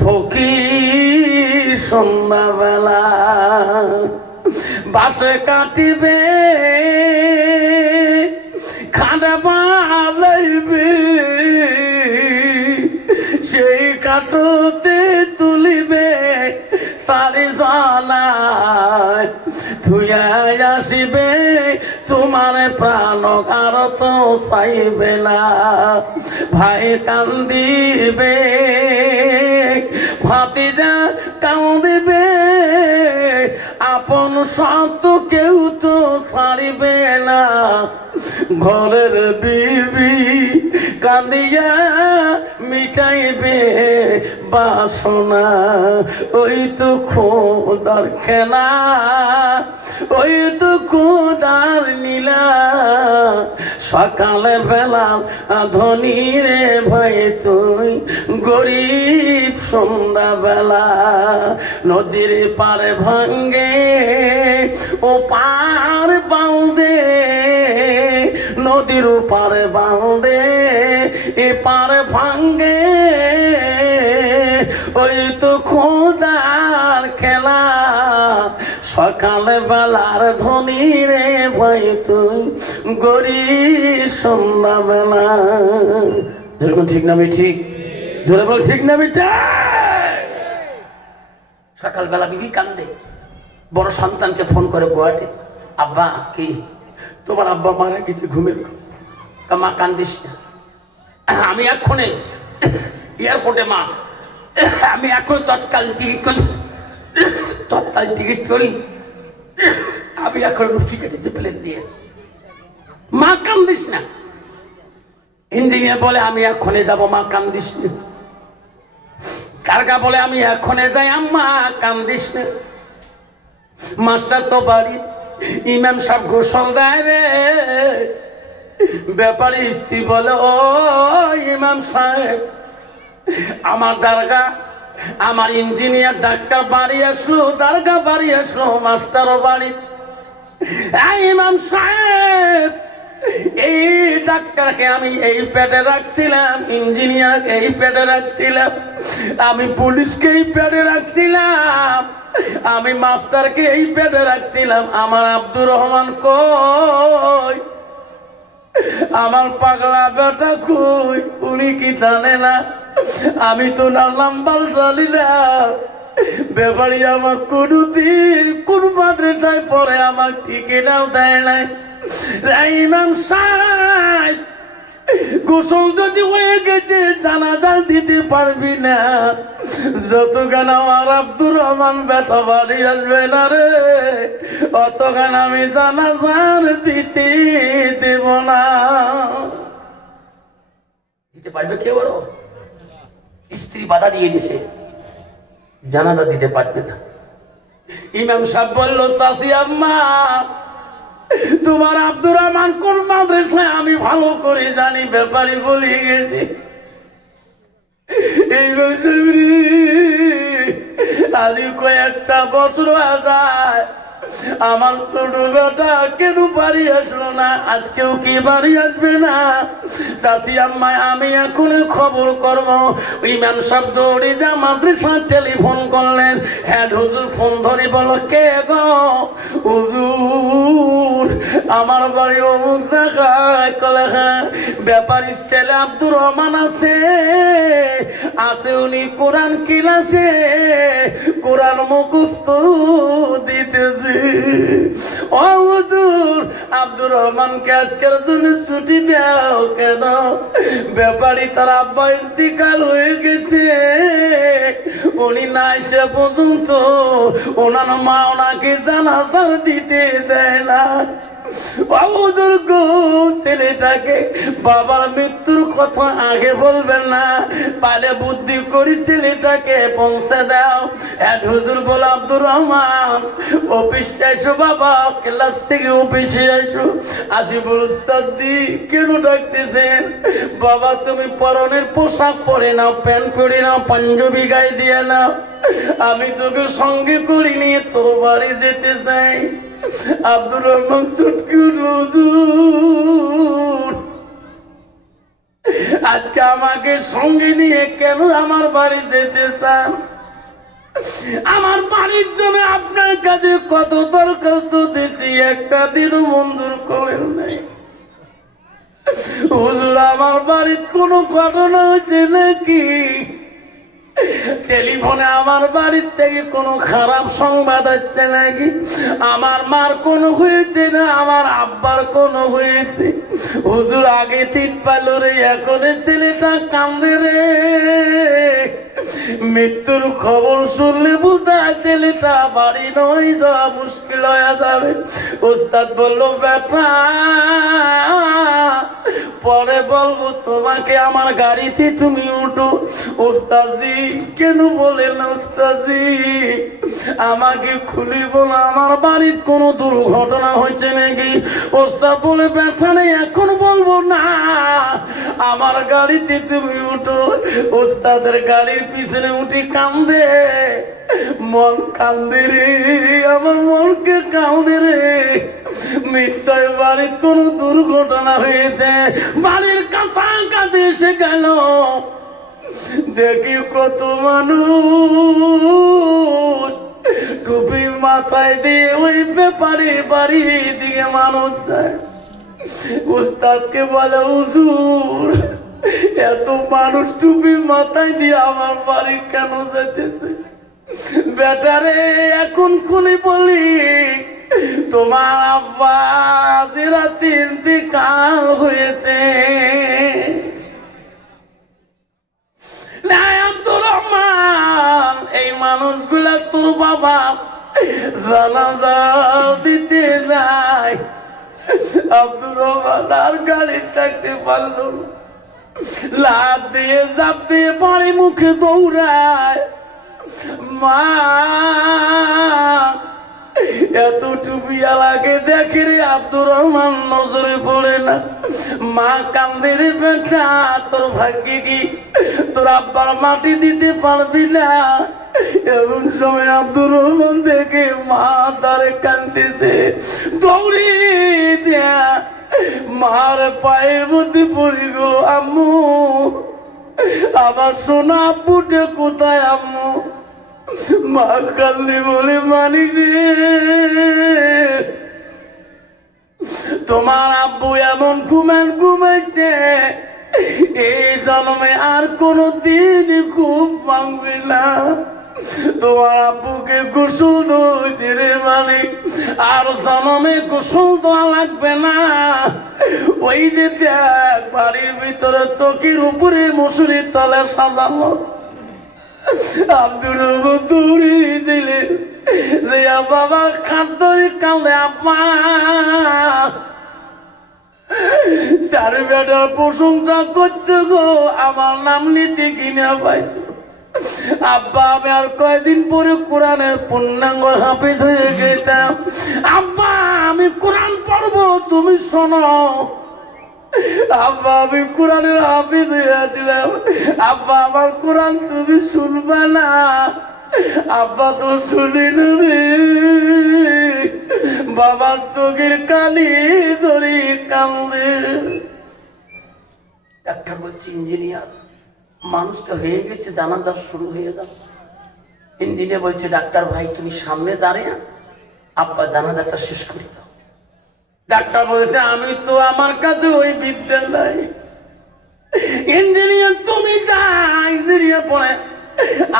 ফকির, সন্ধ্যা বেলা বাসে কাটিবে খাদে পালাইবে, সেই কাটতে তুলিবে 4 জনায় ধুয়া আসিবে তোমার প্রাণ আর তো চাইবে না। ভাই কান্দিবে, ভাতিজা কান্দিবে, আপন সত্য কেউ তো ছাড়িবে না। ঘরের বিবি কান্দিয়া মিটাইবে বাসনা, ওই তো খোদার খেলা, ওই তো খোদার নীলা। সকালে বেলা ধনী রে ভাই তুই গরিব, সন্ধ্যা বেলা নদীর পারে ভাঙ্গে ও পার বাঁধে, নদীর পারে বাঁধে এ পারে ভাঙ্গে, ওই তো খোদার খেলা। সকালে বেলার ধনী রে ভাই তুই গরিব, সন্ধ্যা বেলা। যেরকম ঠিক না ঠিক, ধরে বল ঠিক না বেটা? সকালবেলা বিবি কান্দে, বড় সন্তানকে ফোন করে গোয়াটে, আব্বা কি তোমার আব্বা মারা কিছু ঘুমের, মা কান্দিস না, আমি এক্ষণে এয়ারপোর্টে, মা আমি এখন তৎকালীন টিকিট করি, আমি এখন রুচি কেটেছি প্লেন দিয়ে, মা কান্দিস না। ইঞ্জিনিয়ার বলে আমি এক্ষণে যাবো, মা কান্দিস না। কারকা বলে আমি এক্ষণে যাই, আম্মা কান্দিস না। মাস্টার তো বাড়ি, ইমাম সাহেব ঘোষণ দেয় রে। ব্যাপারী স্ত্রী বলে ও ইমাম সাহেব, আমার দারগা, আমার ইঞ্জিনিয়ার ডাক্তার বাড়ি আসলো, দারগা বাড়ি আসলো, মাস্টারও বাড়ি। ইমাম সাহেব, এই ডাক্তারকে আমি এই পেটে রাখছিলাম, ইঞ্জিনিয়ারকে এই পেটে রাখছিলাম, আমি পুলিশকে এই পেটে রাখছিলাম, আমি মাস্টারকে এই পেটে রাখছিলাম। আমার আব্দুর রহমান কই? আমার পাগলা বেটা কই? উনি কি জানে না আমি তো নাম্বার জানি না? ব্যাপারী আমার কোনদিন কোন মাদ্রাসায় পড়ে আমার ঠিকানাও দেয় নাই। ইমাম সাহেব, গোসল যদি হয়ে গেছে জানাজা দিতে পারবি না, যতক্ষণ আমার আব্দুর রহমান বেটা বাড়ি আসবে না রে, অতক্ষণ আমি জানাজার দিতে দেব না। দিতে পারবে কে বলো? স্ত্রী বাধা দিয়ে দিছে, জানাজা দিতে পারবে না। ইমাম সাহেব বলল চাচি আম্মা, তোমার আব্দুর রহমান কোন মাদ্রাসায় আমি ভালো করে জানি, ব্যাপারী বলে গেছি। আজ কয়েকটা বছর যায় আমার ছোট বেটা কেন বাড়ি আসলো না, আজকেও কি বাড়ি আসবে না? চাচি আম্মা আমি এখন খবর করবো। ইমাম সাহেব দৌড়ে যা মাদ্রাসায় টেলিফোন করলেন। হেড হুজুর ফোন ধরে বলো কে গো? হুজুর আমার বাড়ি অমুক জায়গায়। কলে হ্যাঁ, ব্যাপারীর ছেলে আব্দুর রহমান আছে, উনি কোরআন ক্লাসে কোরআন মুখস্থ দিতেছে। ও হুজুর, আব্দুর রহমানকে আজকের জন্য ছুটি দাও কেন? ব্যাপারী তার আব্বা ইন্তিকাল হয়ে গেছে, উনি না এসে পর্যন্ত ওনার মা ওনাকে জানাজার দিতে দেয় না। ছেলেটাকে বাবার মৃত্যুর কথা আগে বলবেন না, পালে বুদ্ধি করি ছেলেটাকে পৌঁছে দাও। এক হুজুর বলে আব্দুর রহমান অফিসে এসো বাবা, ক্লাস থেকে অফিসে এসো। আসিফুল উস্তাদ দি কেন ডাকতেছেন? বাবা তুমি পরনের পোশাক পরে নাও, প্যান্ট পরে নাও, পাঞ্জাবি গায়ে দিয়ে নাও, আমি তোকে সঙ্গে করে নিয়ে তোর বাড়ি যেতে চাই। আব্দুর রহমান চুটকি হুজুর, আজকে আমাকে সঙ্গে নিয়ে কেন আমার বাড়ি যেতে চান? আমার বাড়ির জন্য আপনার কাছে কত দরখাস্ত দিয়েছি, একটা দিনও মঞ্জুর করেন নাই। হুজুর আমার বাড়ির কোনো ঘটনা হয়েছে নাকি? টেলিফোনে আমার বাড়ির থেকে কোনো খারাপ সংবাদ হচ্ছে নাকি? আমার মার কোনো হয়েছে না, আমার আব্বার কোনো হয়েছে? হুজুর আগে ঠিক পালো রে, এখন ছেলেটা কান্দে রে। মৃত্যুর খবর শুনলে বুঝা ছেলেটা বাড়ি নয় যাওয়া মুশকিল হয়ে যাবে। ওস্তাদ বলল বেটা পরে বলবো তোমাকে, আমার গাড়িতে তুমি উঠো। ওস্তাদজি কেন বলেন না ওস্তাদজি, আমাকে খুলে বলো আমার বাড়ির কোনো দুর্ঘটনা হয়েছে নাকি? ওস্তাদ বলে ব্যথা নেই, এখন বলবো না, আমার গাড়িতে তুমি উঠো। ওস্তাদের গাড়ির পিছনে উঠে কান্দে, মন কান্দে রে, আমার মনকে কান্দে রে। নিশ্চয় বাড়ির কোন দুর্ঘটনা হয়েছে। বাড়ির কাছাকাছি এসে গেল, দেখি কত মানুষ টুপি মাথায় দিয়ে ওই ব্যাপারে বাড়ি দিকে মানুষ যায়। উস্তাদকে বলে হুজুর এত মানুষ টুপি মাথায় দিয়ে আমার বাড়ি কেন যেতেছে? বেটারে এখন খুলে বলি, তোমার আব্বা রাতে ইন্তিকাল হয়েছে। আব্দুর রহমান এই মানুষগুলা তোর বাবা জানাজা দিতে যায়। আব্দুর রহমান আর গাড়ি থাকতে পারল না, লাভ দিয়ে জাপ দিয়ে বাড়ি মুখে দৌড়ায়। মা এত টুপিয়ালাকে দেখে রে আব্দুর রহমান নজরে পড়ে না। মা কান্দে রে বেটা, তোর ভাগ্যে কি তোর আব্বার মাটি দিতে পারবি না? এমন সময় আব্দুর রহমান দেখে মা তারে কান্দতেছে, দৌড়ে দিয়া মার পায়ের মধ্যে পড়ে গেল। আম্মু, আমার সোনা আব্বুটা কোথায় আম্মু? মা কান্দে বলে, মানি রে, তোমার আব্বু এমন ঘুমাইছে এই জন্মে আর কোনদিন ঘুম ভাঙবে না। তোমার আব্বুকে গোসল দিয়েছে রে মালিক, আর জন্মে গোসল দেওয়া লাগবে না। ওই যে দেখ বাড়ির ভিতরে চৌকির উপরে মশুরির তলে সাজানো। আব্দুর রহমান দৌড়ে দিলেন যে বাবা খাদ্য কান্দে, আব্বা চারি বেটার প্রশংসা করছো গো, আমার নাম নিতে কিনে পাইছো। আব্বা আমি আর কয়দিন পরে কোরআনের পূর্ণাঙ্গ হাফেজ হয়ে গেতাম। আব্বা আমি কোরআন পড়বো, তুমি শোনো। আব্বা আমি কোরআনের হাফেজ হয়ে আসলাম। আব্বা আমার কোরআন তুমি শুনবা না? আব্বা তো শুনি না রে। বাবার চোখের কালি ধরে কান্দে। ডাক্তার বলছে, ইঞ্জিনিয়ার মানুষটা হয়ে গেছে, জানাজা শুরু হয়ে যাও। ইঞ্জিনিয়ার বলছে, ডাক্তার ভাই তুমি সামনে দাঁড়িয়ে আব্বা জানাজাটা শেষ করে দাও। ডাক্তার বলছে, আমি তো আমার কাছে ওই বিদ্যা নাই। ইঞ্জিনিয়ার তুমি যা। ইঞ্জিনিয়ার পড়ে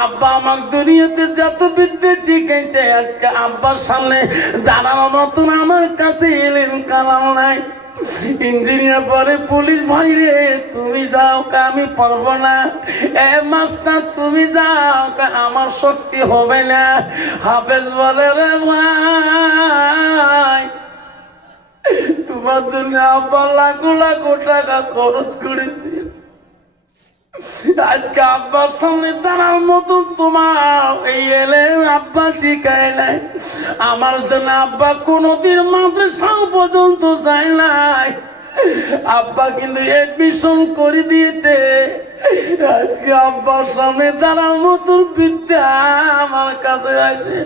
আব্বা আমার দুনিয়াতে যত বিদ্যা শিখেছে, আজকে আব্বার সামনে দাঁড়ানোর মতন আমার কাছে এলেন কালাম নাই। ইঞ্জিনিয়ার পরে পুলিশ ভাই রে তুমি যাও, আমি পারবো না। এ মাস্টার তুমি যাও, আমার শক্তি হবে না। হাফেজ বলে, রে ভাই তোমার জন্য আব্বা লাখো লাখো টাকা খরচ করেছি, আজকে আব্বার সামনে দাঁড়ার মতো তোমার এই এলে আব্বা শিখায় নাই। আমার জন্য আব্বা কোনদিন মাদ্রাসা পর্যন্ত যায় নাই। আব্বা কিন্তু এডমিশন করে দিয়েছে। আজকে আব্বার সামনে দাঁড়ার মতো বিদ্যা আমার কাছে আসে।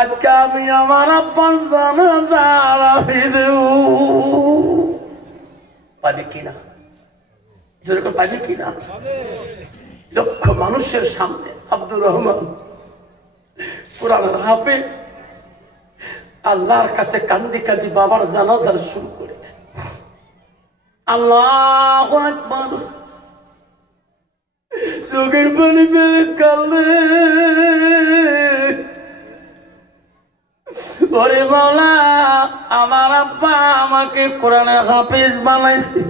আজকে আমি আমার আব্বার জানাজা আমি দেব। পাবে কিনা? পাবে কিনা? লক্ষ মানুষের সামনে আব্দুর রহমান কোরআনের হাফেজ আল্লাহর কাছে কান্দি কান্দি বাবার জানাজা শুরু করে দেন। আল্লাহু আকবার। চোখের পানি বেড়ে কাঁদে, ওরে মাওলা আমার আব্বা আমাকে কোরআনের হাফেজ বানাইছে,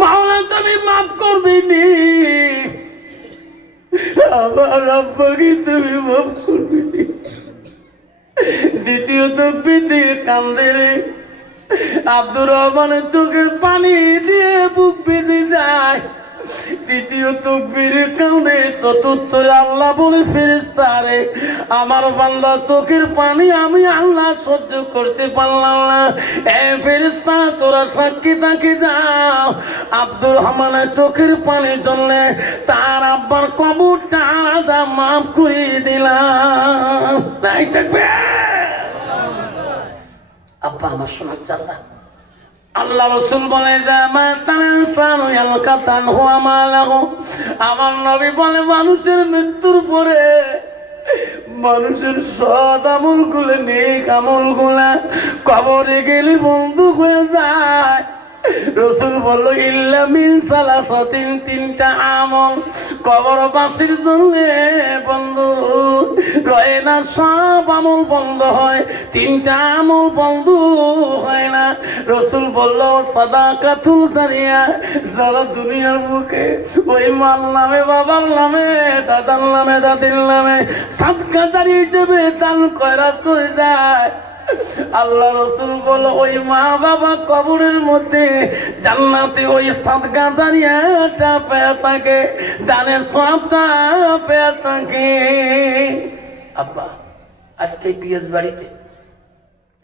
মাওলা তুমি মাফ করবি নি? আমার আব্বাকে তুমি মাফ করবি নি? দ্বিতীয় তাকবীর দিয়ে কান্দে রে। আব্দুর রহমানের চোখের পানি দিয়ে বুক বেঁধে যায়। তৃতীয় তাকবীরে কান্দে। চতুর্থ আল্লাহ বলে, ফেরেশতারে আমার বান্দা চোখের পানি আমি আল্লাহ সহ্য করতে পারলাম না। এ ফেরেশতা তোরা সাক্ষী থাকি যাও, আব্দুর রহমানের চোখের পানির জন্য তার আব্বার কবরটা আলাদা মাফ করে দিলাম। তাই থাকবে আব্বা আমার সোনার চাল্লা। আল্লাহ রাসূল বলে, আমার নবী বলে মানুষের মৃত্যুর পরে মানুষের সৎ আমল গুলো নেক আমল গুলা কবরে গেলে বন্দুক হয়ে যায়। রসুল বলল, ইল্লা মিন সালাসাতিন, তিনটা আমল কবরবাসীর জন্য বন্ধ রয়ে না। সব আমল বন্ধ হয়, তিনটা আমল বন্ধ হয় না। রসুল বলল, সাদাকাতুল জারিয়া, যারা দুনিয়ার বুকে ওই মার নামে, বাবার নামে, দাদার নামে, দাদির নামে সাদকা জারি হিসেবে দান খয়রাত করে যায়, আল্লাহ রাসূল বলো ওই মা বাবা কবরের মধ্যে জান্নাতে ওই সাদকা জারিয়াটা পেয়ে থাকে, দানের সওয়াবটা পেয়ে থাকে। আব্বা আজকে পিএস বাড়িতে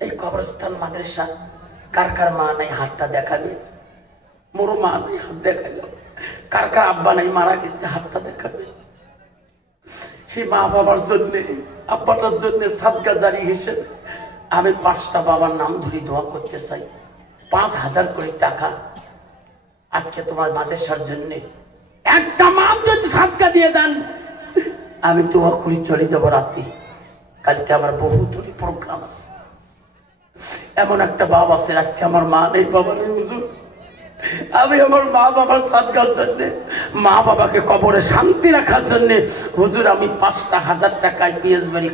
এই কবরস্থান মাদ্রাসা কার কার মা নাই হাতটা দেখাবে? মোর মা নাই হাত দেখাবে। কার কার আব্বা নাই মারা গেছে হাতটা দেখাবে। সেই মা বাবার জন্য আব্বাটার জন্য সাদকা জারি হিসেবে আমি 5টা বাবার নাম ধরে দোয়া করতে চাই। 5000 করে টাকা আজকে তোমার মাদ্রাসার জন্য একটা মাপ যদি সাদকা দিয়ে দেন আমি দোয়া করি চলে যাবো রাতে। কালকে আমার বহুত প্রোগ্রাম আছে। এমন একটা বাবা আছে আজকে আমার মা নেই বাবা নেই হুজুর, আমি আমার মা বাবার সাদকার জন্য মা বাবাকে কবরে শান্তি রাখার জন্য হুজুর আমি 5,000 টাকায় পিএস বাড়ি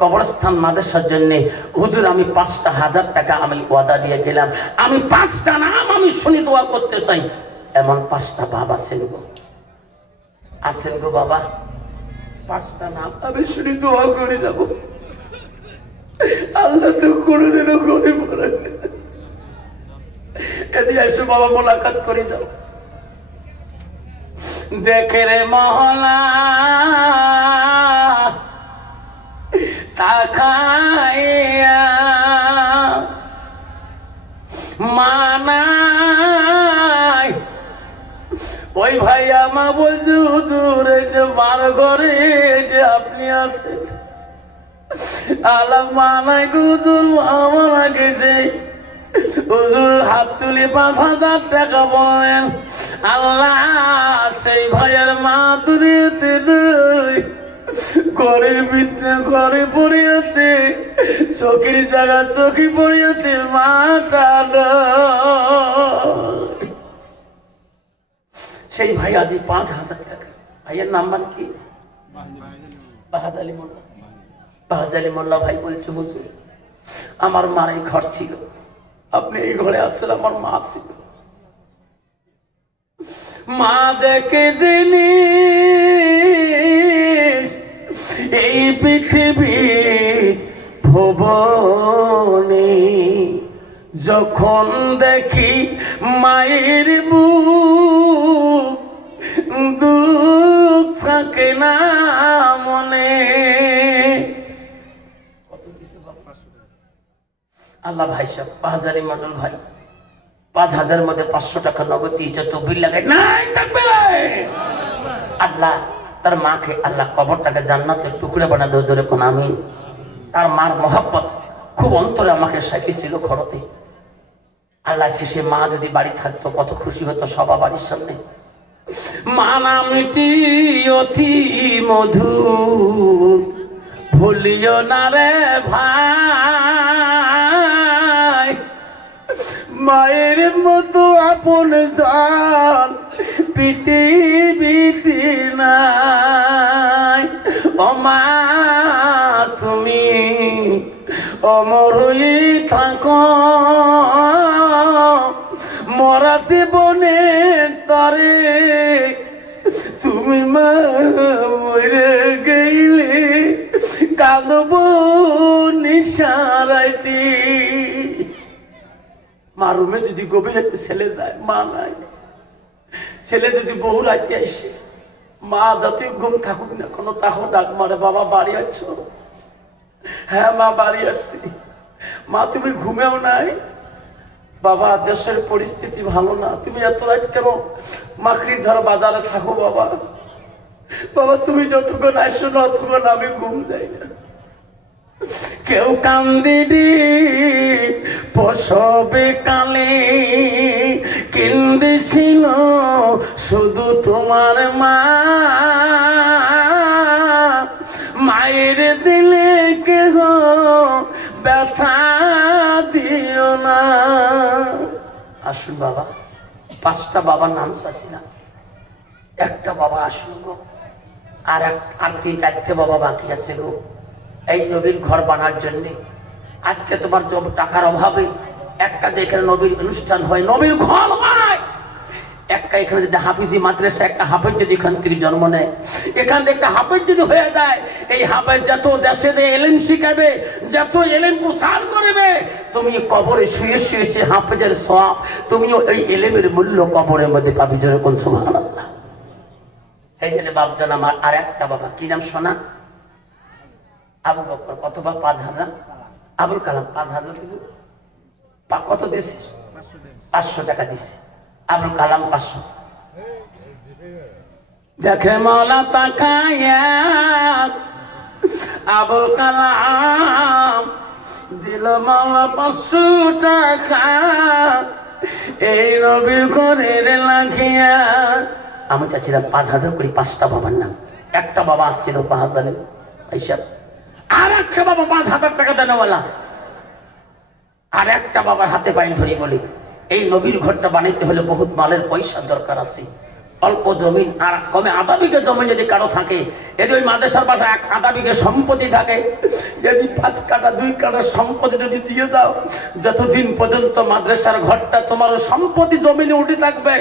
কবরস্থান মাদ্রাসার জন্য হুজুর আমি 5,000 টাকা আমি ওয়াদা দিয়ে গেলাম। আমি 5টা নাম আমি শুনি দোয়া করতে চাই। এমন 5টা বাবা আছেন গো বাবা, 5টা নাম আমি শুনি দোয়া করে যাব। আল্লাহ তো কোনোদিনও গরিব করে এদি এসে বাবা মোলাকাত করে যাও। দেখে রে মহলা তাকাইয়া মানাই ওই ভাই আমা বলছে হুজুর এই যে মার ঘরে যে আপনি আছেন আল্লাহ মানাই হুজুর আমার গেছে হুজুর হাত তুলে 5,000 টাকা বলেন। আল্লাহ সেই ভাইয়ের মা দূরেতে ঘরের বিছনা ঘরে পড়িয়াছে, চোখের জায়গা চোখে পড়িয়াছে, মাটা সেই ভাই আজি 5,000 টাকা। ভাইয়ের নাম্বার কি? বাহাজ আলী মোল্লা। বাহাজ আলী মোল্লা ভাই বলছে হুজুর আমার মার এই ঘর ছিল, আপনি এই ঘরে আসছেন, আমার মা ছিল। মা দেখে জিনিস এই পৃথিবী ভুবনে, যখন দেখি মায়ের বুক দুঃখ থাকে না মনে। আল্লাহ ভাই সাহেব 5,000 মন্ডল ভাই 5,000 মধ্যে 500 টাকা নগদ দিয়েছে তো বিল লাগে নাই থাকবে। আল্লাহ তার মাকে আল্লাহ কবরটাকে জান্নাতের টুকরে বানা দেওয়া জোরে কোন আমি। তার মার মহব্বত খুব অন্তরে আমাকে সাকিয়েছিল খরতে। আল্লাহ আজকে সে মা যদি বাড়ি থাকতো কত খুশি হতো সবা বাড়ির সামনে। মা নামটি অতি মধুর ভুলিও না রে ভাই, মায়ের মতো আপন জান পৃথিবীতে নাই। ও মা তুমি অমর হয়ে থাকো, মরা জীবনে তরে তুমি মা মরে গেলে কাঁদব নিশারাইতে। মা রুমে যদি গভীর রাতে ছেলে যায় মা নাই, ছেলে যদি বহু রাতে আসে মা যতই ঘুম থাকুক না কোনো তখন ডাক মারে বাবা বাড়ি আছো? হ্যাঁ মা বাড়ি আসছি। মা তুমি ঘুমেও নাই? বাবা দেশের পরিস্থিতি ভালো না, তুমি এত রাত কেন মাকড়ি ঝড় বাজারে থাকো বাবা? বাবা তুমি যতক্ষণ আসো না ততক্ষণ আমি ঘুম যাই না। কেউ কান্দিনি প্রসবে কালে, কেন্দেছিল শুধু তোমার মা। মায়ের দিলে কেহ ব্যথা দিও না। আসুন বাবা, 5টা বাবার নাম চাচ্ছি না, একটা বাবা আসুন গো, আর 3-4টে বাবা বাকি আছে গো। এই নবীর ঘর বানার জন্য আজকে তোমার টাকার অভাবে একটা দেখে নবীর অনুষ্ঠান হয়, নবীর ঘর হয়, একটা এখানে যদি হাফিজি মাদ্রাসা একটা হাফেজ যদি এখান থেকে জন্ম নেয়, এখান থেকে একটা হাফেজ যদি হয়ে যায়, এই হাফেজ যত দেশে এলেম শিখাবে, যত এলেম প্রসার করবে, তুমি কবরে শুয়ে শুয়ে সে হাফেজের সওয়াব, তুমিও এই এলেমের মূল্য কবরের মধ্যে পাবি। জোরে কোন সুবহানাল্লাহ। এই জন্য বাপজান আমার আর একটা বাবা, কি নাম শোনা? আবু বকর। কত বা? 5000। আবুল কালাম 5000 দিল। কত দিয়েছে? 500 টাকা দিছে। আবুল কালাম 500। দেখে মাওলা তাকায়া আবুল কালাম দিল মাওলা 500 টাকা এই নবীর ঘরের লাগিয়া। আমি চাচ্ছিলাম 5000 করে 5টা বাবার নাম। একটা বাবা ছিল 5000 হিসাব, আর একটা বাবা 5000 টাকা দেনওয়ালা। আর একটা বাবার হাতে পাইন ধরি বলি, এই নবীর ঘরটা বানাইতে হলে বহুত মালের পয়সা দরকার আছে। অল্প জমিন আর কমে আধা বিঘে জমি যদি কারো থাকে, যদি ওই মাদ্রাসার পাশে আধা বিঘে সম্পত্তি থাকে, যদি 5 কাঠা 2 কাঠা সম্পত্তি যদি দিয়ে যাও, যতদিন পর্যন্ত মাদ্রাসার ঘরটা তোমার সম্পত্তি জমিনে উঠে থাকবে,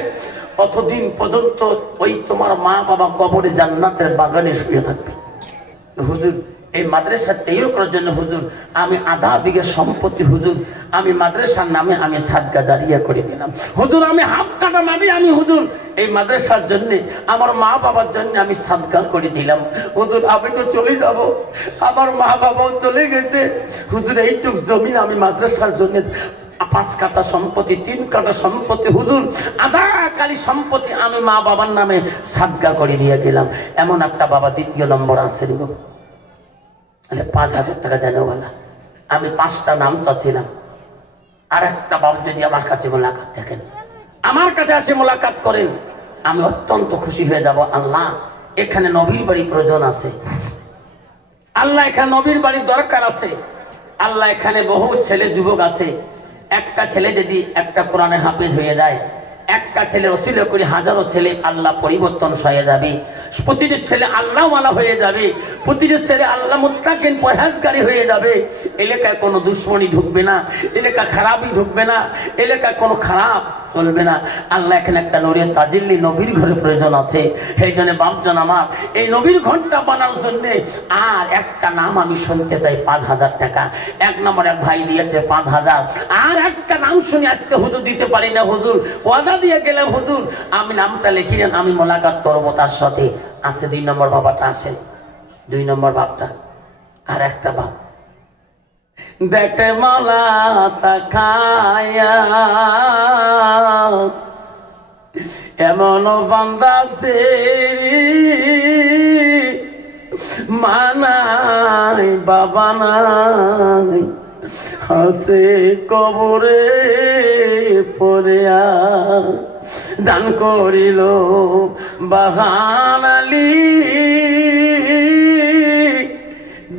ততদিন পর্যন্ত ওই তোমার মা বাবা কবরে জান্নাতের বাগানে শুয়ে থাকবে। হুজুর এই মাদ্রাসা তৈরি করার জন্য হুজুর আমি আধা বিঘে সম্পত্তি হুজুর আমি মাদ্রাসার নামে আমি সাদকা জারিয়া করে দিলাম। হুজুর আমি হাফ কাটা মাটি আমি হুজুর এই মাদ্রাসার জন্য আমার মা বাবার জন্য আমি সাদকা করে দিলাম। হুজুর আমি তো চলে যাব, আমার মা বাবাও চলে গেছে, হুজুর এইটুক জমিন আমি মাদ্রাসার জন্য 5 কাঠা সম্পত্তি 3 কাঠা সম্পত্তি হুজুর আধা কালি সম্পত্তি আমি মা বাবার নামে সাদকা করে দিয়ে দিলাম। এমন একটা বাবা দ্বিতীয় নম্বর আছে। 5000 টাকা দেনওয়ালা। আমি 5টা নাম চাচ্ছিলাম। আর একটা বাবু যদি আমার কাছে মোলাকাত দেখেন, আমার কাছে আসে মোলাকাত করেন, আমি অত্যন্ত খুশি হয়ে যাব। আল্লাহ এখানে নবীর বাড়ি প্রয়োজন আছে, আল্লাহ এখানে নবীর বাড়ির দরকার আছে, আল্লাহ এখানে বহু ছেলে যুবক আছে। একটা ছেলে যদি একটা কোরআনের হাফেজ হয়ে যায়, একটা ছেলে ওসিলা করে হাজারো ছেলে আল্লাহ পরিবর্তন হয়ে যাবে। প্রতিটি ছেলে আল্লাহওয়ালা হয়ে যাবে, প্রতিটি ছেলে আল্লাহ মুত্তাকিন পরহেজগারী হয়ে যাবে। এলাকায় কোনো দুশ্মনী ঢুকবে না, এলাকা খারাপই ঢুকবে না, এলাকায় কোনো খারাপ চলবে না। আল্লাহ এখানে একটা নূরের তাজিল্লি নবীর ঘরে প্রয়োজন আছে। সেই জন্য বাপজন আমার এই নবীর ঘরটা বানানোর জন্য আর একটা নাম আমি শুনতে চাই। 5000 টাকা 1 নম্বর এক ভাই দিয়েছে 5000। আর একটা নাম শুনে আজকে হুজুর দিতে পারি না, হুজুর ওয়াদা দিয়ে গেলাম হুজুর আমি নামটা লিখি নেন, আমি মোলাকাত করবো তার সাথে। আছে 2 নম্বর বাবাটা আসে, 2 নম্বর বাপটা। আর একটা বাপ দেখে মালা তাকায়া এমন বান্দা সে মানাই বাবা নাই, হাসে কবরে পড়িয়া দান করিল বাহানালি।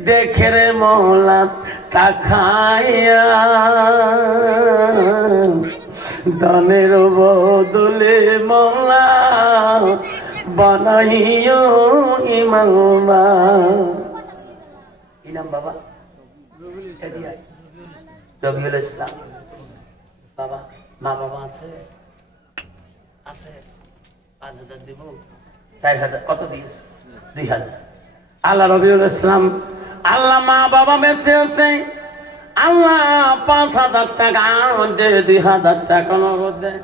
দেখে রে মওলা তাকায়া দানের বদলে মওলা বানাইও ইমামা। ইনাম বাবা রবিউল ইসলাম বাবা। মা বাবা আছে? আছে। 5000 দিব? 4000। কত দিয়েছে? 2000। আল্লাহ রবিউল ইসলাম আল্লাহ মা বাবা বেঁচে আছে, আল্লাহ 5000 টাকা 2000 টাকা নগদ দেয়।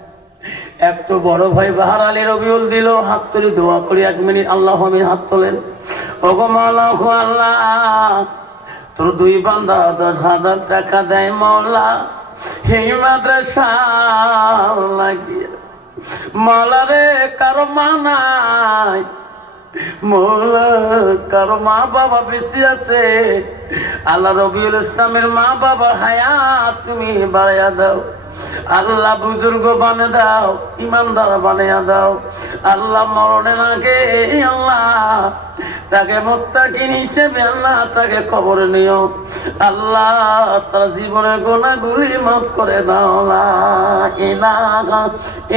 একটু বড় ভাই বাহার আলী রবিউল দিল, হাত তুলে দোয়া করি 1 মিনিট। আল্লাহ আমি হাত তোলেন। ওগো মাওলা আল্লাহ তোর 2 বান্দা 10,000 টাকা দেয় মওলা এই মাদ্রাসা লাগিয়ে। মওলা রে কারো মা নাই, মওলা কারো মা বাবা বেঁচে আছে, আল্লাহ রবিউল ইসলামের মা বাবা হায়াত তুমি বাড়াইয়া দাও। আল্লাহ বুজুর্গ বানে দাও, ইমানদার বানিয়ে দাও। আল্লাহ মরণের আগে আল্লাহ তাকে মুত্তাকিন হিসেবে আল্লাহ তাকে কবরে নিও। আল্লাহ তার জীবনের গুনাহগুলি মাফ করে দাও। লা ইলাহা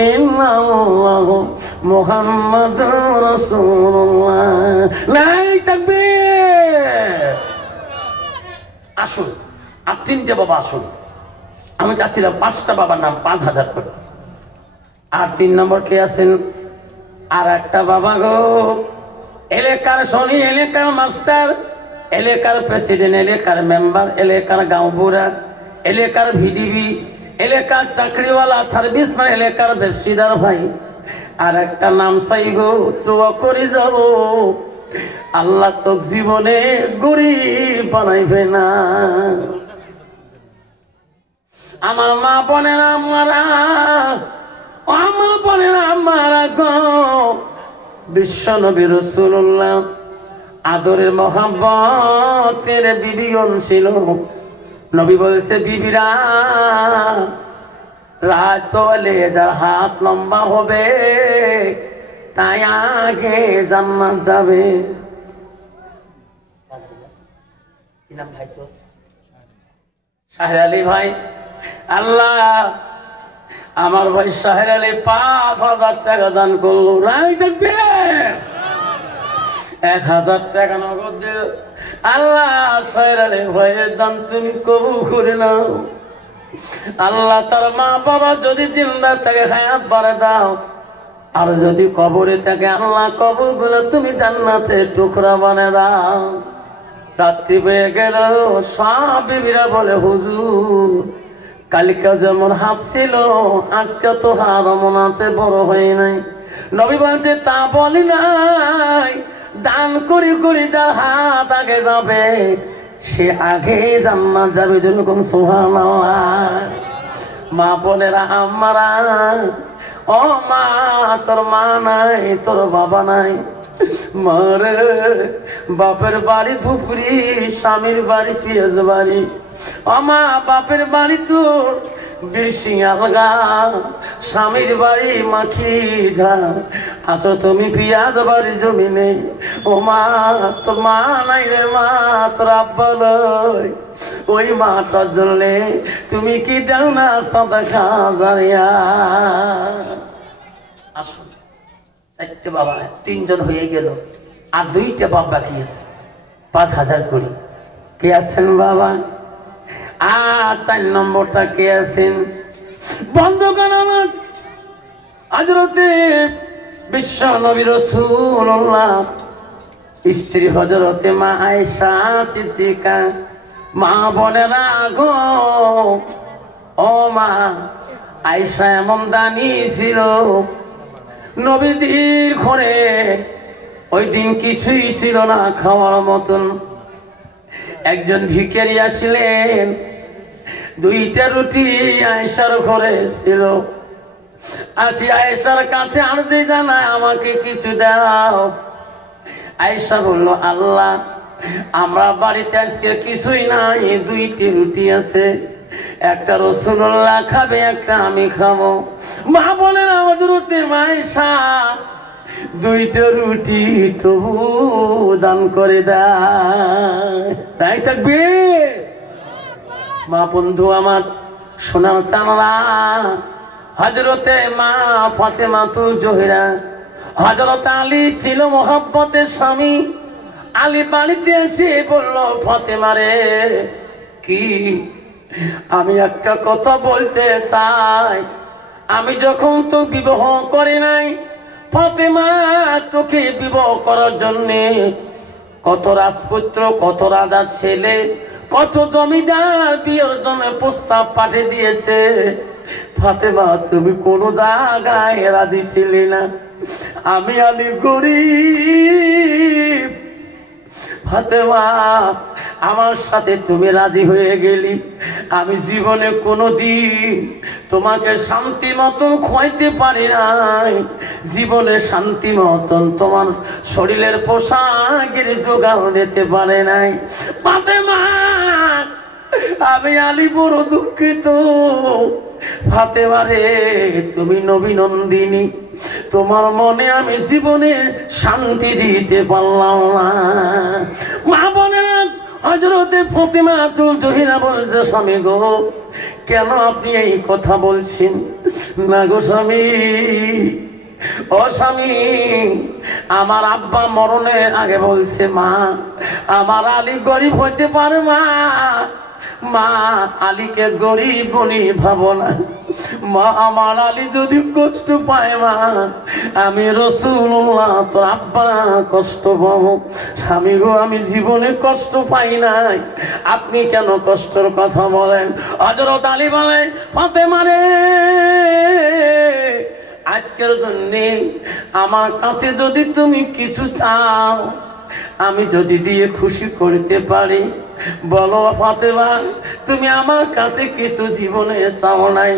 ইল্লাল্লাহু মুহাম্মাদুর রাসূলুল্লাহ। নাই তাকবীর। আসুন আর 3টে বাবা আসুন। আমি চাচ্ছিলাম 5টা বাবার নাম 5000 করে। আর 3 নম্বর কে আছেন? আর একটা বাবা গো, এলাকার শনি, এলাকার মাস্টার, এলাকার প্রেসিডেন্ট, এলাকার মেম্বার, এলাকার গাঁও বুড়া, এলাকার ভিডিবি, এলাকার চাকরিওয়ালা, সার্ভিসম্যান, এলাকার ব্যবসায়ীদার ভাই। আর একটা নাম চাই গো, দোয়া করে যাব আল্লাহ তো জীবনে গরিব বানাইবে না। আমার মা বোনেরা আমার বোনেরা আমারা গো, বিশ্ব নবী রাসূলুল্লাহ আদরের মহব্বতের বিবিগণ ছিল। নবী বলছে, বিবিরা রাত হলে যার হাত লম্বা হবে তাই আগে জান্নাত যাবে। কি নাম ভাই তো? শাহের আলী ভাই। আল্লাহ আমার ভাই শাহের আলী 5,000 টাকা দান করলো। রায় দেখবে 1,000 টাকা নগদ দিল। আল্লাহ শাহের আলী ভাইয়ের দান তুমি কবুল করে নাও। আল্লাহ তার মা বাবা যদি জিন্দা থাকে হায়াত বাড়ে দাও, আর যদি কবরে থাকে আল্লাহ কবর গুলো তুমি জান্নাতে টুকরা বানিয়ে দাও। রাত্রি পেয়ে গেল, সব বিবিরা বলে হুজুর কালকে যেমন হাত ছিল আজকে তো হাত এমন আছে, বড় হয় নাই। নবী বলছে, তা বলি নাই, দান করি করি যার হাত আগে যাবে সে আগে জান্নাত যাবে। যেরকম সুবহানাল্লাহ। মা বোনেরা আমারা, ও মা তোর মা নাই, তোর বাবা নাই, মারে বাপের বাড়ি ধুপড়ি, স্বামীর বাড়ি পিয়াজ বাড়ি। আমা বাপের বাড়ি তোর বিরসিংহা, স্বামীর বাড়ি মাখি ঝাল, আসো তুমি পিয়াজ বাড়ি জমি নেই। ও মা তোর মা নাই রে মা, তোর আব্বা নয়, ওই মাটার জন্য তুমি কি দাও না সাদাকা জারিয়া। আসুন, 4টে বাবা, 3 জন হয়ে গেল, আর 2টে বাপ বাকি আছে। 5,000 করি। কে আছেন বাবা? আর 4 নম্বরটা কে আছেন? বন্ধুগণ আমার, হযরতে বিশ্ব নবী রাসূলুল্লাহ স্ত্রী হযরতে মা আয়েশা সিদ্দিকা। মা বোনেরা গো, ও মা আয়েশা এমন দানি ছিল, নবীজির ঘরে ওই দিন কিছুই ছিল না খাওয়ার মতন। একজন ভিখারি আসলেন, 2টা রুটি আয়েশার ঘরে ছিল। আসি আয়েশার কাছে আরজি জানায়, আমাকে কিছু দাও। আয়েশা বলল, আল্লাহ আমরা বাড়িতে আজকে কিছুই নাই, 2টি রুটি আছে, একটা রাসূলুল্লাহ খাবে, একটা আমি খাবো। মা বলেন, হযরতে আয়েশা 2টা রুটি তবু দান করে দেয়। তাই থাকবে মা। বন্ধু আমার, সোনার চাঁদা হযরতে মা ফাতেমাতুল জোহরা, হযরত আলী ছিল মোহাব্বতের স্বামী। আলী বাড়িতে এসে বলল, ফাতেমা রে, কি আমি একটা কথা বলতে চাই। আমি যখন তো বিবাহ করি নাই, ফাতেমা তোকে বিবাহ করার জন্যে কত রাজপুত্র, কত রাজার ছেলে, কত জমিদার বিয়ের জন্য প্রস্তাব পাঠিয়ে দিয়েছে। ফাতেমা তুমি কোন জায়গায় রাজি ছিলে না। আমি আলী গরিব, ফাতেমা আমার সাথে তুমি রাজি হয়ে গেলি। আমি জীবনে কোনোদিন তোমাকে শান্তি মতন খাইতে পারি নাই, জীবনে শান্তি মতন তোমার শরীরের পোশাকের জোগাড় দিতে পারে নাই। ফাতেমা আমি আলী বড় দুঃখিত। ফাতেমা রে, তুমি নবী নন্দিনী, তোমার মনে আমি জীবনে শান্তি দিতে পারলাম না। মা বোনেরা, হযরতে ফাতেমাতুল জোহরা বলছে, স্বামী গো, কেন আপনি এই কথা বলছেন? না গো স্বামী, ও স্বামী, আমার আব্বা মরণের আগে বলছে, মা আমার আলী গরিব হইতে পারে, মা মা আলীকে গরিব বনি ভাবো না, মা আমার আলী যদি কষ্ট পায় মা আমি রাসূলুল্লাহ তো আব্বা কষ্ট পাবো। স্বামী গো আমি জীবনে কষ্ট পাই নাই, আপনি কেন কষ্টের কথা বলেন? হযরত আলী বলেন ফাতেমা রে আজকের জন্য আমার কাছে যদি তুমি কিছু চাও আমি যদি দিয়ে খুশি করতে পারি, বলো ফাতেমা তুমি আমার কাছে কিছু জীবনে চাও নাই?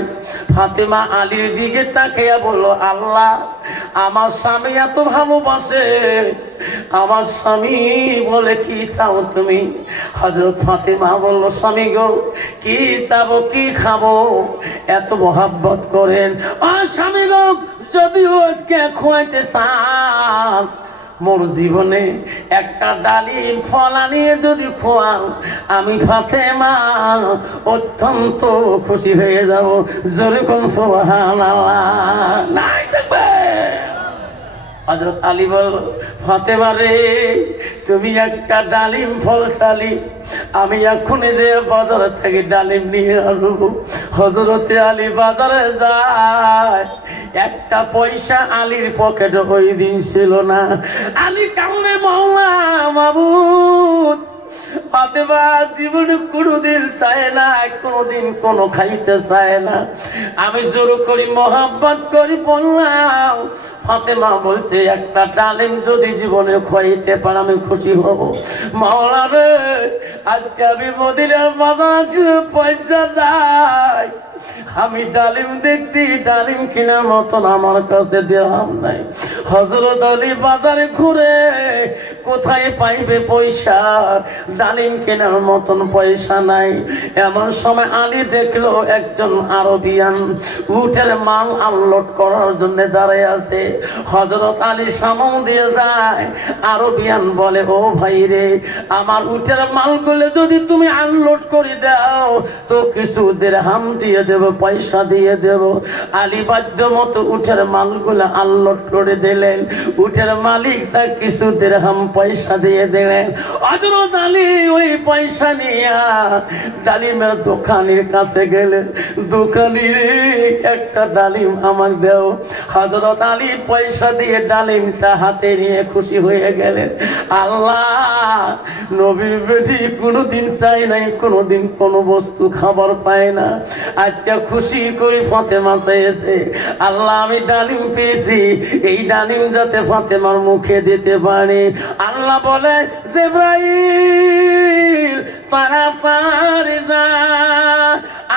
ফাতেমা আলীর দিকে তাকিয়ে বলল আল্লাহ আমার স্বামী এত ভালোবাসে, আমার স্বামী বলে কি চাও তুমি? হযরত ফাতেমা বলল স্বামী গো কি চাবো কি খাবো এত মহাব্বত করেন। আর স্বামী গো যদিও আজকে খোয়াইতে চান মোর জীবনে একটা ডালিম ফল আনিয়ে যদি খোয়ান আমি ফাতেমা অত্যন্ত খুশি হয়ে যাব। জোরে কোন সুবহানাল্লাহ নাই থাকবে। হযরত আলী বলল ফাতেমা রে তুমি একটা ডালিম ফল চালি আমি এখনই যে বাজার থেকে ডালিম নিয়ে আসবো। হযরতে আলী বাজারে যায়, একটা পয়সা আলীর পকেটে ওই দিন ছিল না। আলী কামনে মাওলা মাবুদ ফাতেমা জীবনে কোনোদিন চায় না, কোনোদিন কোনো খাইতে চায় না। আমি জোর করি মহাব্বত করি বললাম ফাতেমা বলছে একটা ডালিম যদি জীবনে খাইতে পার আমি খুশি হব। মাওলা রে আজকে আমি মদিনার বাজার পয়সা নাই, আমি ডালিম দেখছি ডালিম কেনার মতন আমার কাছে দিরহাম নাই। হযরত আলী বাজারে ঘুরে কোথায় পাইবে পয়সা, ডালিম কেনার মতন পয়সা নাই। এমন সময় আলী দেখলো একজন আরবিয়ান উটের মাল আনলোড করার জন্য দাঁড়িয়ে আছে। হযরত আলী সামনে দিয়ে যায়, আরবিয়ান বলে ও ভাই রে আমার উটের মালগুলো যদি তুমি আনলোড করে দাও তো কিছু দিরহাম দিয়ে দেব, পয়সা দিয়ে দেব। আলী বাধ্য মতো উটের মালগুলো আনলোড করে দিলেন, উটের মালিক তার কিছু দিরহাম পয়সা দিয়ে দিলেন। হযরত আলী ওই পয়সা নিয়ে ডালিমের দোকানের কাছে গেলেন, দোকানি রে একটা ডালিম আমাকে দাও। হযরত আলী পয়সা দিয়ে ডালিমটা হাতে নিয়ে খুশি হয়ে গেলেন। আল্লাহ নবীর বেটি কোনোদিন চাই নাই কোনোদিন কোনো বস্তু খাবার পায় না, আজকে খুশি করে ফাতেমা পেয়েছে। আল্লাহ আমি ডালিম পেয়েছি, এই ডালিম যাতে ফাতেমার মুখে দিতে পারি। আল্লাহ বলে জিবরাইল পারাপারে যা।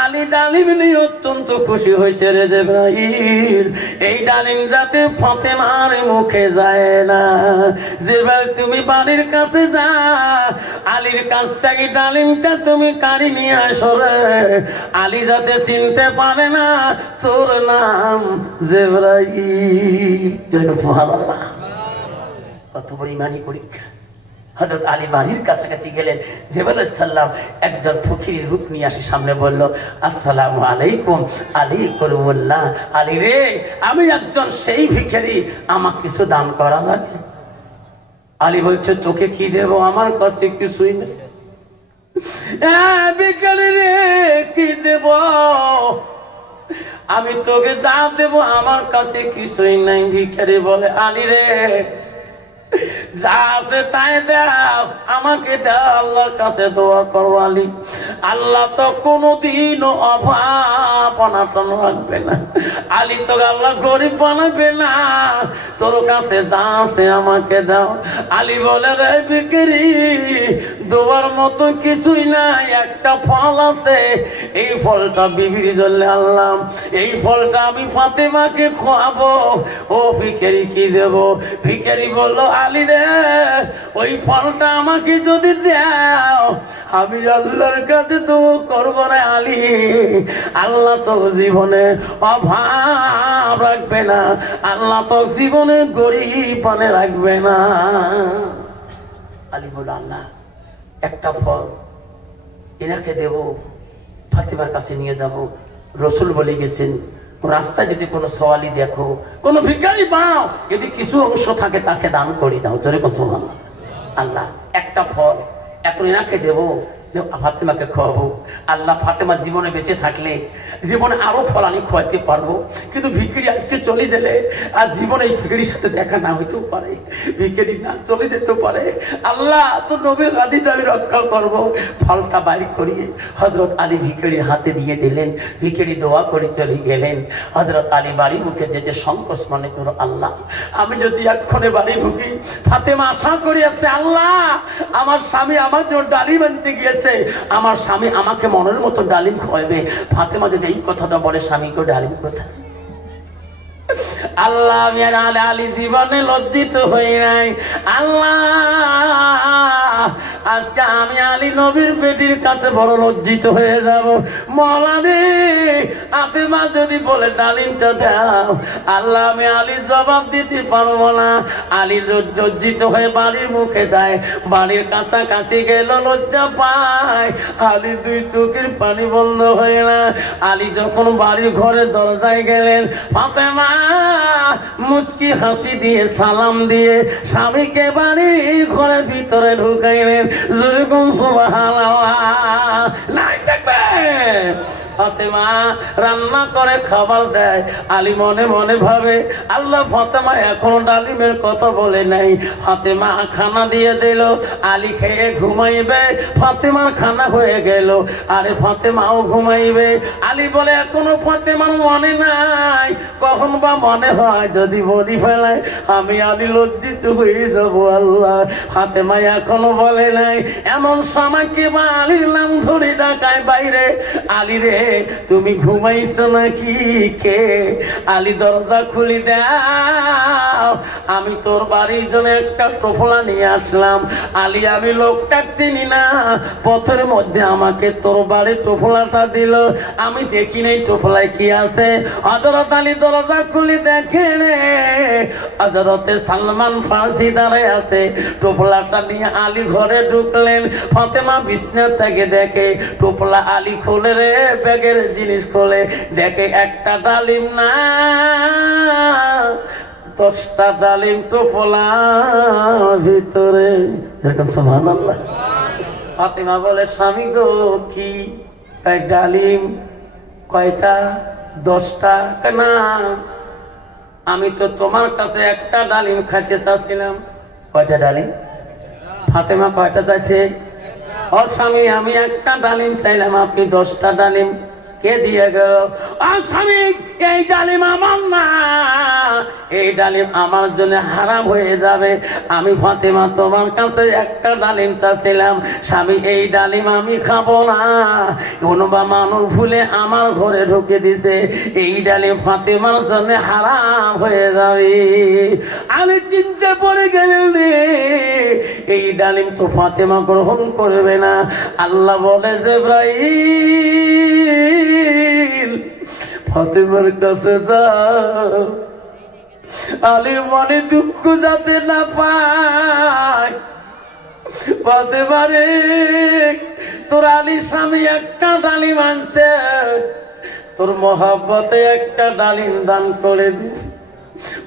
আলী ডালিম নিয়ে অত্যন্ত খুশি হয়েছে রে জিবরাইল, এই ডালিম যাতে ফাতেমার মুখে যায় না। জিবরাইল তুমি বাড়ির কাছে যা, আলীর কাছ থেকে ডালিমটা তুমি কারি নিয়ে আসো রে, আলী যাতে চিনতে পারে না তোর নাম জিবরাইল। সুবহানাল্লাহ, কত বড় ঈমানী পরীক্ষা। হযরত আলী বাড়ির কাছাকাছি গেলেন, জিবরাইল আলাইহিস সালাম একজন ফকিরের রূপ নিয়ে আসে সামনে বলল আসসালামু আলাইকুম। আলী করুল্লাহ, আলী রে আমি একজন সেই ভিখারি, আমাকে কিছু দান করা যাবে? আলী বলছে তোকে কি দেব, আমার কাছে কিছুই নেই। ভিখারি রে কি দেব, আমি তোকে যা দেব আমার কাছে কিছুই নাই। ভিখারি বলে আলী রে যা আছে তাই দাও, আমাকে দাও, আল্লাহর কাছে দোয়া করো। আলী আল্লাহ তো কোনোদিনও অভাব অনাটন রাখবে না, আলী তো আল্লাহ গরিব বানাবে না, তোর কাছে যা আছে আমাকে দাও। আলী বলে রে ভিখারি দোয়ার মতো কিছুই নাই, একটা ফল আছে, এই ফলটা বিবির জন্য আনলাম, এই ফলটা আমি ফাতেমাকে খোয়াবো। ও ভিখারি কি দেব? ভিখারি বলল আলী রে ওই ফলটা আমাকে যদি দাও আমি আল্লাহর কাছে তো করবো রে আলী, আল্লাহ তো জীবনে অভাব রাখবে না, আল্লাহ তো জীবনে গরিব বানে রাখবে না। আলী বলল আল্লাহ একটা ফল এনাকে দেব, ফাতেমার কাছে নিয়ে যাব। রসুল বলে গেছেন রাস্তায় যদি কোনো সওয়ালি দেখো, কোনো ভিখারি পাও, যদি কিছু অংশ থাকে তাকে দান করে দাও। তোরে কত আল্লাহ একটা ফল এখন এনাকে দেব, ফাতেমাকে খাওয়াবো। আল্লাহ ফাতেমা জীবনে বেঁচে থাকলে জীবনে আরো ফলানি খাওয়াতে পারবো, কিন্তু ভিখিরি আজকে চলে গেলে আর জীবনে এই ভিখিরির সাথে দেখা না হইতেও পারে, ভিখিরি না চলে যেতে পারে। আল্লাহ তো নবীর হাদিস আমি রক্ষা করবো। ফলটা বাইর করিয়ে হযরত আলী ভিখিরির হাতে দিয়ে দিলেন। ভিখিরি দোয়া করে চলে গেলেন। হযরত আলী বাড়ি মুখে যেতে সংকোচ মনে করো, আল্লাহ আমি যদি এক্ষণে বাড়ি ঢুকি, ফাতেমা আশা করিয়াছে আল্লাহ আমার স্বামী আমার জন্য ডালিম আনতে গিয়েছে, আমার স্বামী আমাকে মনের মতো ডালিম খাওয়াবে। ফাতেমা যদি এই কথাটা বলে, স্বামীকে ডালিম কোথায়? আল্লাহ আলী জীবনে লজ্জিত হই নাই। আল্লাহ আজকে আমি আলী নবীর বেটির কাছে বড় লজ্জিত হয়ে যাব। মওলানা ফাতেমা যদি বলে ডালিমটা দাও, আল্লাহ আমি আলী জবাব দিতে পারবো না। আলী লজ্জিত হয়ে বাড়ির মুখে যায়, বাড়ির কাছাকাছি গেল লজ্জা পায়। আলী দুই চোখের পানি বন্ধ হয়ে না। আলী যখন বাড়ির ঘরে দরজায় গেলেন, ফাতেমা মুস্কি হাসি দিয়ে সালাম দিয়ে স্বামীকে বাড়ির ঘরের ভিতরে ঢুকাইলেন। যেরকম সুবহানাল্লাহ নাই থাকবে। ফাতেমা রান্না করে খাবার দেয়। আলী মনে মনে ভাবে আল্লাহ ফাতেমা এখনো ডালিমের কথা বলে নাই। ফাতেমা খানা দিয়ে দিল, আলী খেয়ে ঘুমাইবে। ফাতেমার খানা হয়ে গেল, আরে ফাতেমাও ঘুমাইবে। আলী বলে এখনো ফাতেমার মনে নাই, কখন বা মনে হয় যদি বলি ফেলায় আমি আলী লজ্জিত হয়ে যাব। আল্লাহ ফাতেমা এখনো বলে নাই। এমন সময় কে বা আলীর নাম ধরে ডাকায় বাইরে, আলী রে তুমি ঘুমাইছো নাকি? কে? আলী দরজা খুলি দাও, আমি তোর বাড়ির জন্য একটা টোপলা নিয়ে আসলাম। আলী আমি লোকটা চিনি না, পথের মধ্যে আমাকে তোর বাড়ির টোপলাটা দিল, আমি দেখি নাই টোপলায় কি আছে। হযরত আলী দরজা খুলি দেখে রে হযরতে সালমান ফার্সি দাঁড়ায় আছে। টোপলাটা নিয়ে আলী ঘরে ঢুকলেন। ফাতেমা বিছনা থেকে দেখে টোপলা, আলী খোলে রে ব্যাগের জিনিস খোলে, দেখে একটা ডালিম না 10টা ডালিম টোপলা ভিতরে। সুবহানাল্লাহ। ফাতেমা বলে স্বামী গো কি ডালিম? কয়টা? 10টা। না আমি তো তোমার কাছে একটা ডালিম খাইতে চাচ্ছিলাম। কয়টা ডালিম? ফাতেমা কয়টা চাইছে? ও স্বামী আমি একটা ডালিম চাইলাম, আপনি 10টা ডালিম কে দিয়ে গেল? স্বামী এই ডালিম আমার না, এই ডালিম আমার জন্য হারাম হয়ে যাবে। আমি ফাতেমা তোমার কাছে একটা ডালিম চাচ্ছিলাম, স্বামী এই ডালিম আমি খাবো না। কোনোবা মানুষ ভুলে আমার ঘরে ঢুকে দিছে, এই ডালিম ফাতেমার জন্য হারাম হয়ে যাবে। আমি চিন্তা পড়ে গেলেন রে, এই ডালিম তো ফাতেমা গ্রহণ করবে না। আল্লাহ বলে জিবরাইল ফাতেমার কাছে যাও, আলীর মনে দুঃখ যাতে না পায়। ফাতেমা রে তোর আলীর স্বামী একটা ডালিম আনছে, তোর মহব্বতে একটা ডালিম দান করে দিস।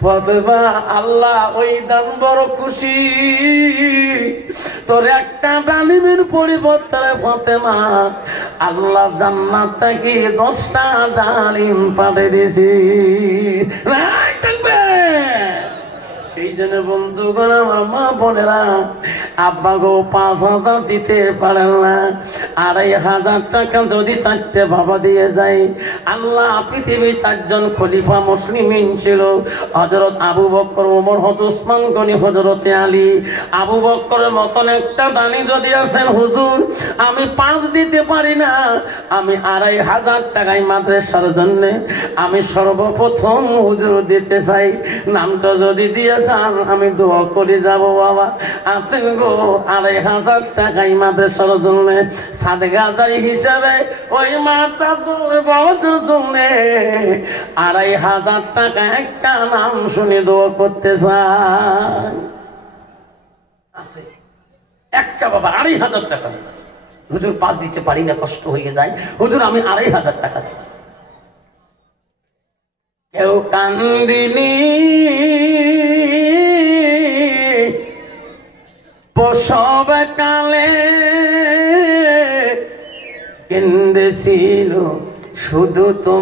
ফাতেমা আল্লাহ ওই দান বড় খুশি, তোর একটা ডালিমের পরিবর্তে ফাতেমা আল্লাহ জান্নাত থেকে 10টা ডালিম পাঠিয়ে দিয়েছি। সেই জন্য বন্ধুগণ আমার মা বোনেরা, আব্বা গো 5,000 দিতে পারেন না, 2,500 টাকা যদি 4টে বাবা দিয়ে যায়। আল্লাহ পৃথিবীর 4 জন খলিফা মুসলিমিন ছিল, হযরত আবু বকর, ওমর, হযরত উসমান গনি, হযরতে আলী। আবু বকরের মতন একটা দানি যদি আছেন হুজুর আমি 5 দিতে পারি না, আমি 2,500 টাকায় মাদ্রাসার জন্য আমি সর্বপ্রথম হুজুর দিতে চাই। নামটা যদি দিয়ে যান আমি দোয়া করে যাব। বাবা আছেন গো 2,500 টাকায় মাদ্রাসার জন্য সাদকা জারি হিসাবে ওই মাতা বাবার জন্য 2,500 টাকা একটা নাম শুনে দোয়া করতে চাই। আছে একটা বাবা 2,500 টাকা, হুজুর 5 দিতে পারি না, কষ্ট হয়ে যায়, হুজুর আমি 2,500 টাকা দিই। কেউ কান্দিনি প্রসব কালে কেন্দেছিল শুধু তোমার